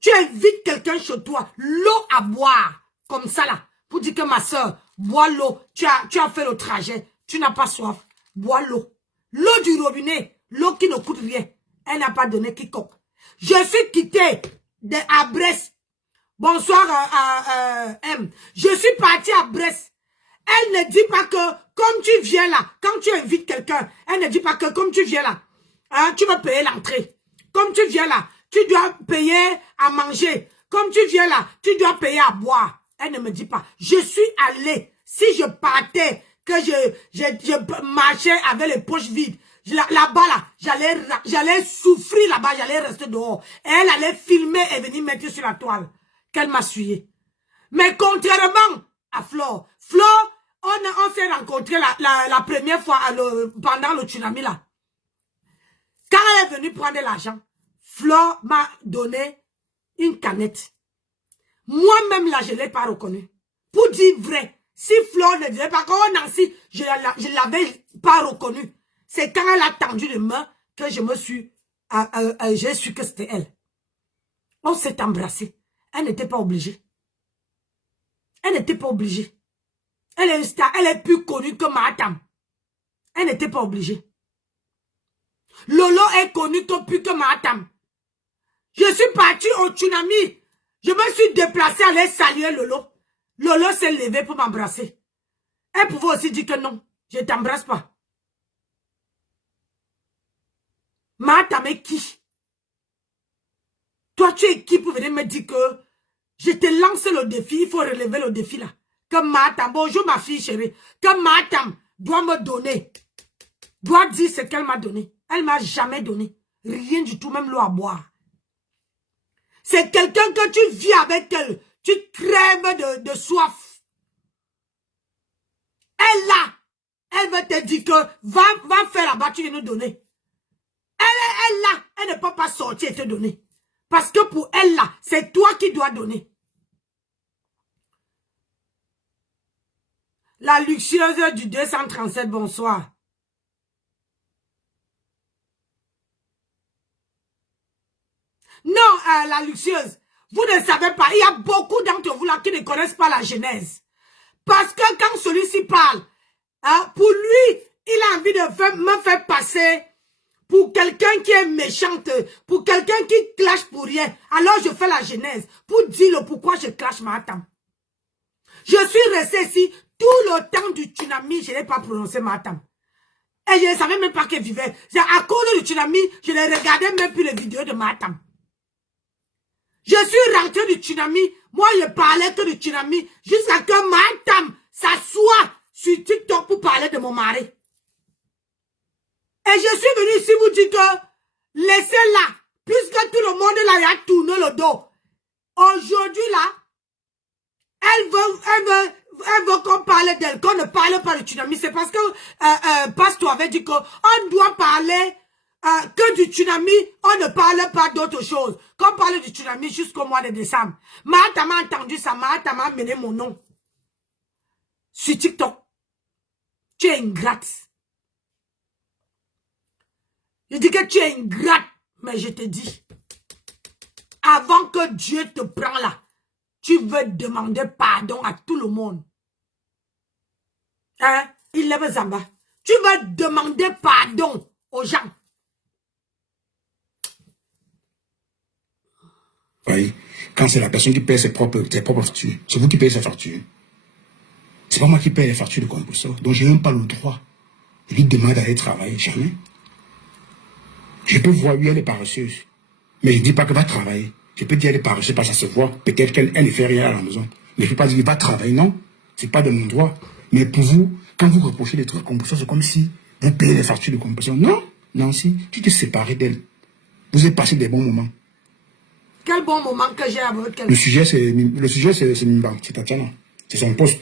Tu invites quelqu'un chez toi. L'eau à boire. Comme ça là. Pour dire que ma soeur, bois l'eau. Tu as fait le trajet. Tu n'as pas soif. Bois l'eau. L'eau du robinet. L'eau qui ne coûte rien. Elle n'a pas donné quiconque. Je suis quitté à Brest. Bonsoir M. Je suis parti à Brest. Elle ne dit pas que, comme tu viens là, quand tu invites quelqu'un, elle ne dit pas que, comme tu viens là, hein, tu vas payer l'entrée. Comme tu viens là, tu dois payer à manger. Comme tu viens là, tu dois payer à boire. Elle ne me dit pas. Je suis allée. Si je partais, que je marchais avec les poches vides, là-bas là, j'allais souffrir là-bas, j'allais rester dehors. Et elle allait filmer et venir mettre sur la toile. Qu'elle m'a essuyé. Mais contrairement à Flore, on s'est rencontrés la première fois pendant le tsunami là. Quand elle est venue prendre l'argent, Flore m'a donné une canette. Moi-même là, je ne l'ai pas reconnue. Pour dire vrai, si Flore ne disait pas, oh Nancy, je ne l'avais pas reconnue. C'est quand elle a tendu les mains que je me suis, j'ai su que c'était elle. On s'est embrassé. Elle n'était pas obligée. Elle n'était pas obligée. Elle est une star, elle est plus connue que Mahatam. Elle n'était pas obligée. Lolo est connu plus que Mahatam. Je suis partie au tsunami. Je me suis déplacée à aller saluer Lolo. Lolo s'est levé pour m'embrasser. Elle pouvait aussi dire que non, je ne t'embrasse pas. Mahatam est qui? Toi, tu es qui pour venir me dire que je te lance le défi, il faut relever le défi là. Que Mahatam, bonjour ma fille chérie, que Mahatam doit me donner, doit dire ce qu'elle m'a donné. Elle m'a jamais donné. Rien du tout, même l'eau à boire. C'est quelqu'un que tu vis avec elle. Tu crèves de soif. Elle là, elle veut te dire que va faire là-bas, tu viens nous donner. Elle là, elle ne peut pas sortir et te donner. Parce que pour elle là, c'est toi qui dois donner. La luxueuse du 237, bonsoir. Non, la luxueuse, vous ne savez pas, il y a beaucoup d'entre vous là qui ne connaissent pas la genèse. Parce que quand celui-ci parle, hein, pour lui, il a envie de me faire passer pour quelqu'un qui est méchante, pour quelqu'un qui clash pour rien. Alors je fais la genèse pour dire le pourquoi je clash Mahatam. Je suis restée ici tout le temps du tsunami, je n'ai pas prononcé Mahatam. Et je ne savais même pas qu'elle vivait. C'est à cause du tsunami, je ne regardais même plus les vidéos de Mahatam. Je suis rentrée du tsunami, moi je parlais que du tsunami, jusqu'à que Mahatam s'assoie sur TikTok pour parler de mon mari. Et je suis venue ici vous dire que, laissez là, puisque tout le monde là a tourné le dos. Aujourd'hui là, elle veut qu'on parle d'elle, qu'on ne parle pas du tsunami. C'est parce que Pasteur avait dit qu'on doit parler que du tsunami, on ne parle pas d'autre chose. Qu'on parle du tsunami jusqu'au mois de décembre. Mahatam a entendu ça, Mahatam a mené mon nom sur TikTok. Tu es ingrate. Je dis que tu es ingrate, mais je te dis, avant que Dieu te prenne là, tu veux demander pardon à tout le monde. Hein? Il lève Zamba. Tu veux demander pardon aux gens. Oui, quand c'est la personne qui paye ses propres factures, c'est vous qui payez ses factures. C'est pas moi qui paye les factures de compresseur. Donc je n'ai même pas le droit. Je lui demande d'aller travailler, jamais. Je peux voir, oui, elle est paresseuse. Mais je ne dis pas qu'elle va travailler. Je peux dire qu'elle est paresseuse parce que ça se voit. Peut-être qu'elle ne fait rien à la maison. Mais je ne peux pas dire qu'elle va travailler, non. Ce n'est pas de mon droit. Mais pour vous, quand vous reprochez des trucs de compression, c'est comme si vous payez les factures de compression. Non, Nancy, tu t'es séparé d'elle. Vous avez passé des bons moments. Quel bon moment que j'ai avec elle. Le sujet, c'est Mimba, c'est Tatiana. C'est son poste.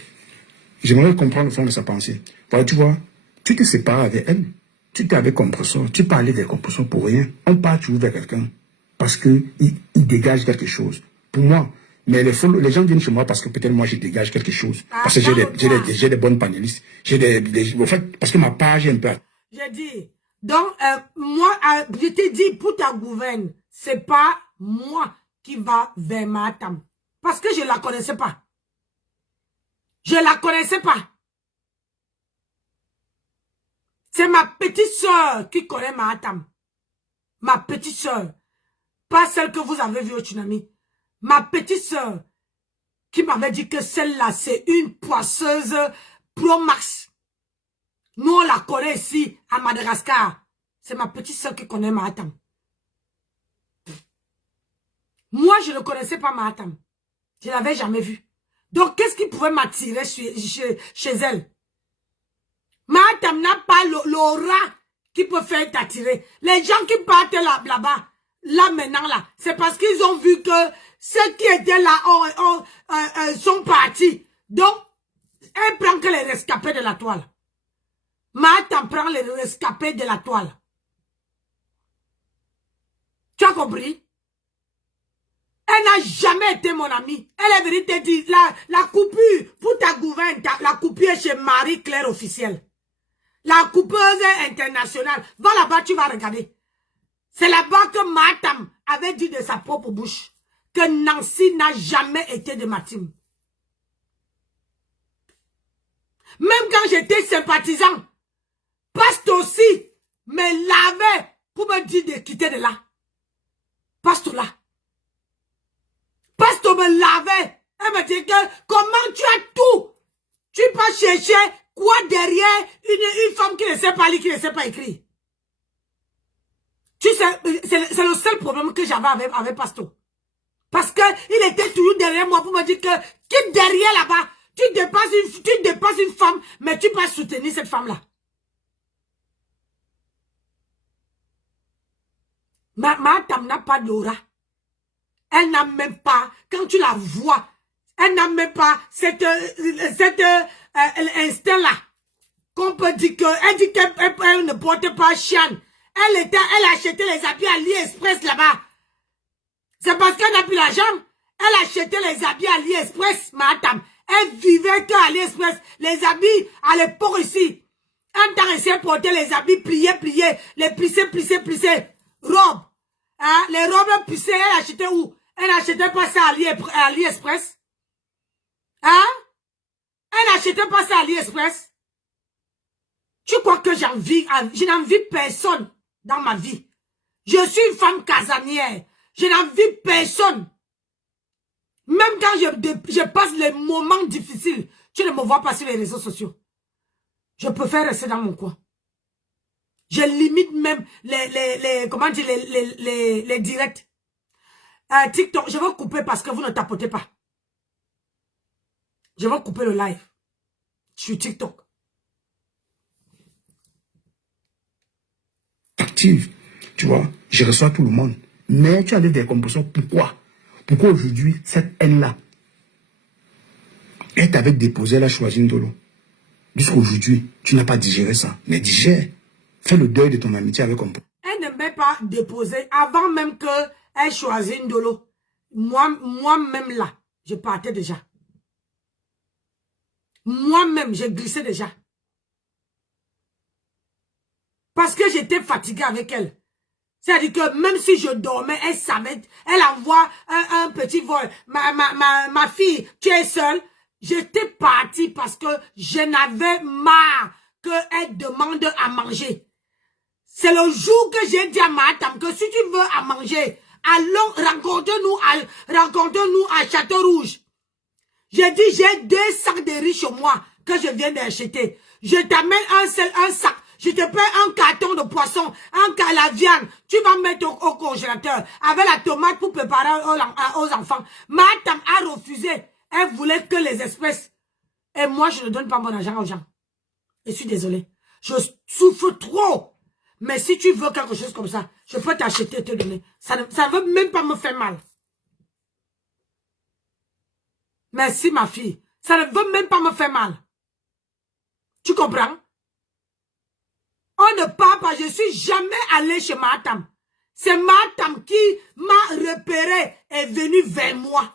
J'aimerais comprendre le fond de sa pensée. Voilà, tu vois, tu te sépares avec elle. Tu t'es avec compresseur. Tu parlais des compresseurs pour rien. On part toujours vers quelqu'un. Parce qu'il dégage quelque chose. Pour moi. Mais les gens viennent chez moi parce que peut-être moi je dégage quelque chose. Parce que j'ai des bonnes panélistes. En fait, parce que ma page est un peu... J'ai dit, donc, moi, je t'ai dit, pour ta gouverne, c'est pas moi qui va vers Mahatam. Parce que je ne la connaissais pas. Je ne la connaissais pas. C'est ma petite soeur qui connaît Mahatam. Ma petite soeur. Pas celle que vous avez vue au tsunami. Ma petite soeur qui m'avait dit que celle-là, c'est une poisseuse Pro Max. Nous, on la connaît ici, à Madagascar. C'est ma petite soeur qui connaît Mahatam. Moi, je ne connaissais pas Mahatam. Je ne l'avais jamais vue. Donc, qu'est-ce qui pouvait m'attirer chez elle? Mahatam n'a pas l'aura qui peut faire t'attirer. Les gens qui partent là-bas, là maintenant, là, c'est parce qu'ils ont vu que ceux qui étaient là sont partis. Donc, elle prend que les rescapés de la toile. Mahatam prend les rescapés de la toile. Tu as compris? Elle n'a jamais été mon amie. Elle est venue te dire, la coupure pour ta gouverne, la coupure chez Marie-Claire officielle. La coupeuse internationale. Va là-bas, tu vas regarder. C'est là-bas que Mahatam avait dit de sa propre bouche que Nancy n'a jamais été de ma team. Même quand j'étais sympathisant, Pasto aussi me lavait pour me dire de quitter de là. Pasto là. Pasto me lavait. Elle me dit que comment tu as tout. Tu peux chercher quoi derrière une femme qui ne sait pas lire, qui ne sait pas écrire. Tu sais, c'est le seul problème que j'avais avec Pasto. Parce qu'il était toujours derrière moi pour me dire que quitte derrière là-bas, tu dépasses une femme, mais tu peux soutenir cette femme-là. Mahatam n'a pas d'aura. Elle n'a même pas, quand tu la vois, elle n'a même pas cet instinct-là. Qu'on peut dire elle dit qu'elle ne porte pas chienne. Elle achetait les habits à AliExpress là-bas. C'est parce qu'elle n'a plus l'argent. Elle achetait les habits à AliExpress, Mahatam. Elle vivait qu'à AliExpress. Les habits à l'époque ici. Un temps, elle portait les habits pliés, les plissés. Robes. Hein? Les robes plissées, elle achetait où? Elle n'achetait pas ça à AliExpress. Hein? Elle n'achetait pas ça à AliExpress. Tu crois que je n'envie personne dans ma vie. Je suis une femme casanière. Je n'envie personne. Même quand je passe les moments difficiles, tu ne me vois pas sur les réseaux sociaux. Je préfère rester dans mon coin. Je limite même les directs. TikTok, je vais couper parce que vous ne tapotez pas. Je vais couper le live. Sur TikTok. Active, tu vois, je reçois tout le monde. Mais tu as des décompressions. Pourquoi? Pourquoi aujourd'hui, cette haine-là est avec déposé, elle a choisi Ndolo. Jusqu'aujourd'hui, tu n'as pas digéré ça. Mais digère. Fais le deuil de ton amitié avec Compo. Elle ne m'est pas déposée avant même qu'elle choisisse Ndolo. Moi-même là, je partais déjà. Moi-même, j'ai glissé déjà. Parce que j'étais fatiguée avec elle. C'est-à-dire que même si je dormais, elle savait, elle envoie un petit vol. Ma fille, tu es seule. J'étais partie parce que je n'avais marre qu'elle demande à manger. C'est le jour que j'ai dit à Mahatam que si tu veux à manger, allons, rencontre-nous à Château-Rouge. J'ai dit, j'ai 2 sacs de riz chez moi que je viens d'acheter. Je t'amène un sac. Je te paie un carton de poisson, la viande. Tu vas mettre au congélateur avec la tomate pour préparer aux enfants. Mahatam a refusé. Elle voulait que les espèces. Et moi, je ne donne pas mon argent aux gens. Je suis désolée. Je souffre trop. Mais si tu veux quelque chose comme ça, je peux t'acheter et te donner. Ça ne veut même pas me faire mal. Merci, ma fille. Ça ne veut même pas me faire mal. Tu comprends? On ne parle pas. Je ne suis jamais allée chez Mahatam. C'est Mahatam qui m'a repéré et est venu vers moi.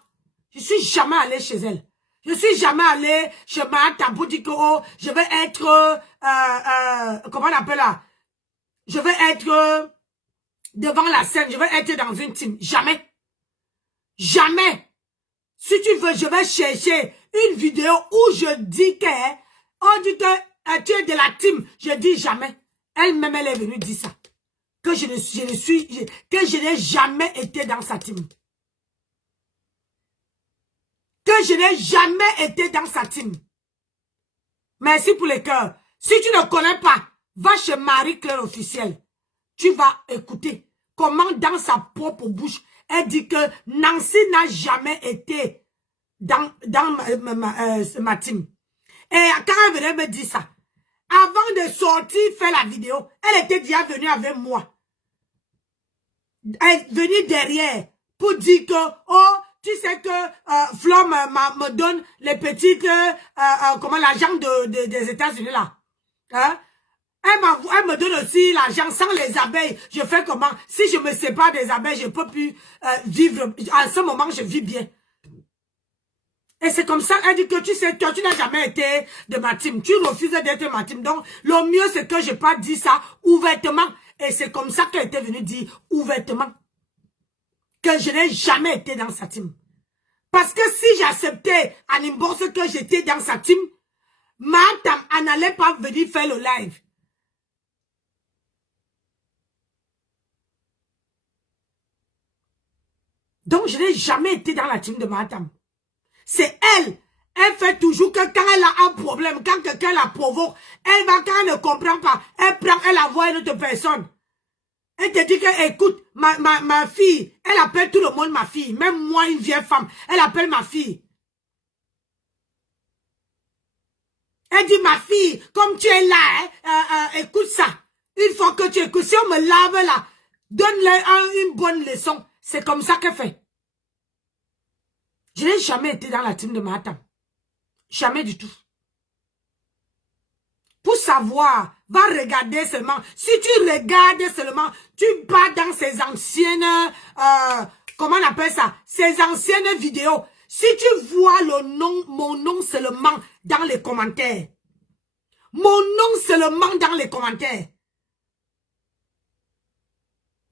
Je ne suis jamais allée chez elle. Je ne suis jamais allée chez Mahatam pour dire que oh, je vais être... comment on appelle là? Je vais être devant la scène. Je vais être dans une team. Jamais. Jamais. Si tu veux, je vais chercher une vidéo où je dis que... On dit que tu es de la team. Je dis jamais. Elle-même, elle est venue dire ça. Que je n'ai jamais été dans sa team. Que je n'ai jamais été dans sa team. Merci pour les cœurs. Si tu ne connais pas, va chez Marie-Claire officielle. Tu vas écouter comment dans sa propre bouche, elle dit que Nancy n'a jamais été dans ma team. Et quand elle venait me dire ça, avant de sortir faire la vidéo, elle était déjà venue avec moi. Elle est venue derrière pour dire que, oh, tu sais que Flo me donne les petites, comment l'argent des États-Unis là. Hein? Elle me donne aussi l'argent sans les abeilles. Je fais comment? Si je me sépare des abeilles, je ne peux plus vivre. En ce moment, je vis bien. Et c'est comme ça, elle dit que tu sais, toi, tu n'as jamais été de ma team. Tu refuses d'être ma team. Donc, le mieux, c'est que je n'ai pas dit ça ouvertement. Et c'est comme ça qu'elle était venue dire ouvertement que je n'ai jamais été dans sa team. Parce que si j'acceptais à l'inbox que j'étais dans sa team, madame, elle n'allait pas venir faire le live. Donc, je n'ai jamais été dans la team de madame. C'est elle. Elle fait toujours que quand elle a un problème, quand quelqu'un la provoque, elle va, quand elle ne comprend pas, elle prend, elle envoie une autre personne. Elle te dit que, écoute, ma fille, elle appelle tout le monde ma fille. Même moi, une vieille femme, elle appelle ma fille. Elle dit, ma fille, comme tu es là, écoute ça. Une fois que tu écoutes, si on me lave là, donne-le une bonne leçon. C'est comme ça qu'elle fait. Je n'ai jamais été dans la team de Matam. Jamais du tout. Pour savoir, va regarder seulement. Si tu regardes seulement, tu pars dans ces anciennes, comment on appelle ça? Ces anciennes vidéos. Si tu vois le nom, mon nom seulement dans les commentaires. Mon nom seulement dans les commentaires.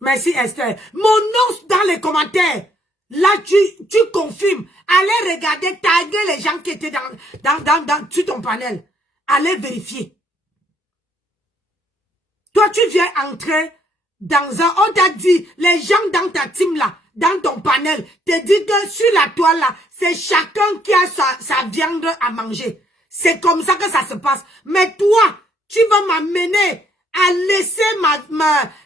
Merci Esther. Mon nom dans les commentaires. Là, tu confirmes. Allez regarder, taguer les gens qui étaient sur ton panel. Allez vérifier. Toi, tu viens entrer dans un... On t'a dit, les gens dans ta team là, dans ton panel, te disent que sur la toile là, c'est chacun qui a sa viande à manger. C'est comme ça que ça se passe. Mais toi, tu vas m'amener à laisser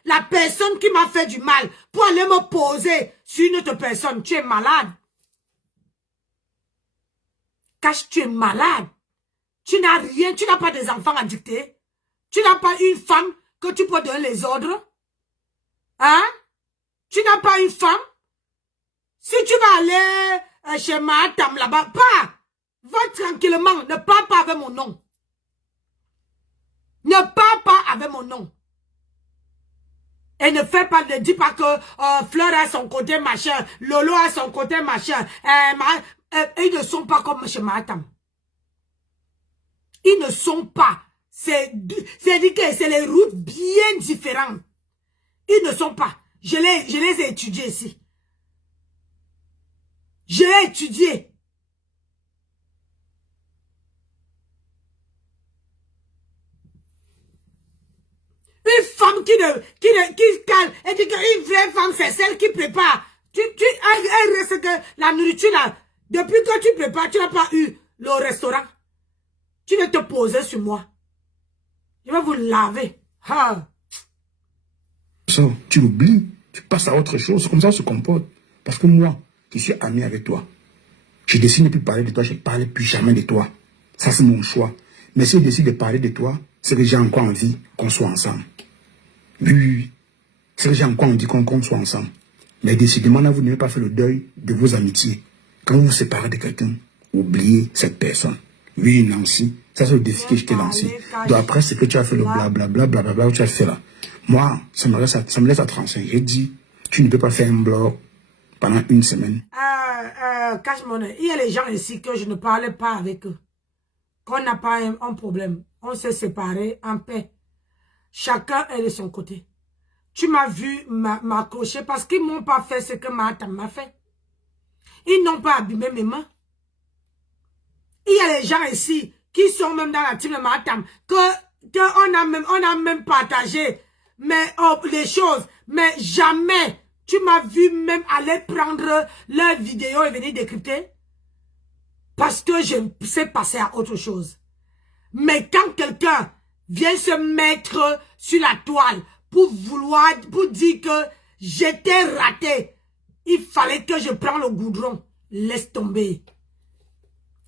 la personne qui m'a fait du mal pour aller me poser sur une autre personne. Tu es malade. Cache, tu es malade. Tu n'as rien, tu n'as pas des enfants à dicter. Tu n'as pas une femme que tu peux donner les ordres. Hein? Tu n'as pas une femme. Si tu vas aller chez Matam là-bas, pas. Va tranquillement, ne parle pas avec mon nom. Ne parle pas avec mon nom. Et ne fais pas, ne dis pas que Fleur a son côté machin, Lolo a son côté machin. Ils ne sont pas comme chez Matam. Ils ne sont pas. C'est dit que c'est les routes bien différentes. Ils ne sont pas. Je les ai étudiés ici. Je l'ai étudié. Une femme qui calme, elle dit qu'une vraie femme, c'est celle qui prépare. Elle reste que la nourriture là, depuis que tu prépares, tu n'as pas eu le restaurant. Tu vas te poser sur moi. Je vais vous laver. Ah. Ça, tu l'oublies, tu passes à autre chose, c'est comme ça que se comporte. Parce que moi, qui suis ami avec toi, je décide de ne plus parler de toi, je ne parle plus jamais de toi. Ça, c'est mon choix. Mais si je décide de parler de toi, c'est que j'ai encore envie qu'on soit ensemble. Oui, c'est que j'ai encore envie qu'on soit ensemble. Mais décidément, là, vous n'avez pas fait le deuil de vos amitiés. Quand vous vous séparez de quelqu'un, oubliez cette personne. Oui, Nancy, ça c'est le défi que je t'ai lancé. Donc après, c'est que tu as fait le blablabla, tu as fait là. Moi, ça me laisse à 35. J'ai dit, tu ne peux pas faire un blog pendant une semaine. Cache-moi, il y a les gens ici que je ne parlais pas avec eux. Qu'on n'a pas un problème. On s'est séparés en paix. Chacun est de son côté. Tu m'as vu m'accrocher parce qu'ils ne m'ont pas fait ce que Matam m'a fait. Ils n'ont pas abîmé mes mains. Il y a les gens ici qui sont même dans la team de Matam on a même partagé les choses. Mais jamais tu m'as vu même aller prendre leurs vidéos et venir décrypter. Parce que je sais passer à autre chose. Mais quand quelqu'un vient se mettre sur la toile pour dire que j'étais raté, il fallait que je prenne le goudron. Laisse tomber.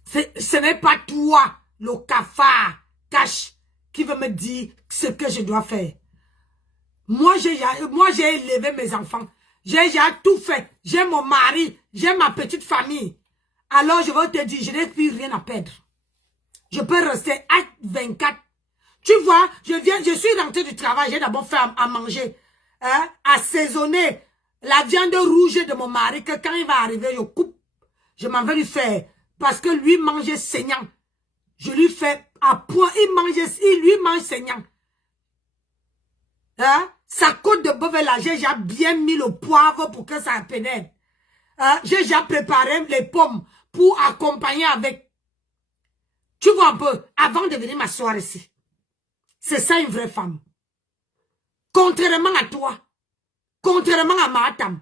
Ce n'est pas toi, le cafard cache, qui veut me dire ce que je dois faire. Moi, j'ai élevé mes enfants. J'ai tout fait. J'ai mon mari, j'ai ma petite famille. Alors, je vais te dire, je n'ai plus rien à perdre. Je peux rester à 24. Tu vois, je suis rentré du travail, j'ai d'abord fait à manger, hein, assaisonner la viande rouge de mon mari, que quand il va arriver, je coupe. Je m'en vais lui faire, parce que lui mangeait saignant. Je lui fais à point, lui mange saignant. Hein? Sa côte de bœuf là, j'ai déjà bien mis le poivre pour que ça pénètre. Hein? J'ai déjà préparé les pommes pour accompagner avec. Tu vois un peu, avant de venir m'asseoir ici. C'est ça une vraie femme. Contrairement à toi, contrairement à Mahatam,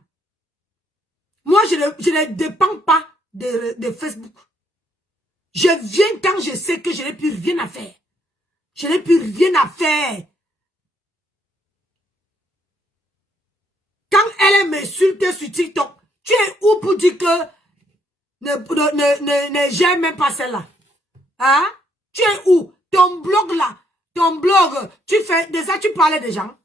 moi je ne dépends pas de Facebook. Je viens quand je sais que je n'ai plus rien à faire. Je n'ai plus rien à faire. Quand elle m'insulte sur TikTok, tu es où pour dire que ne j'aime même pas celle-là? Hein? Tu es où? Ton blog là, tu fais, déjà tu parlais des gens.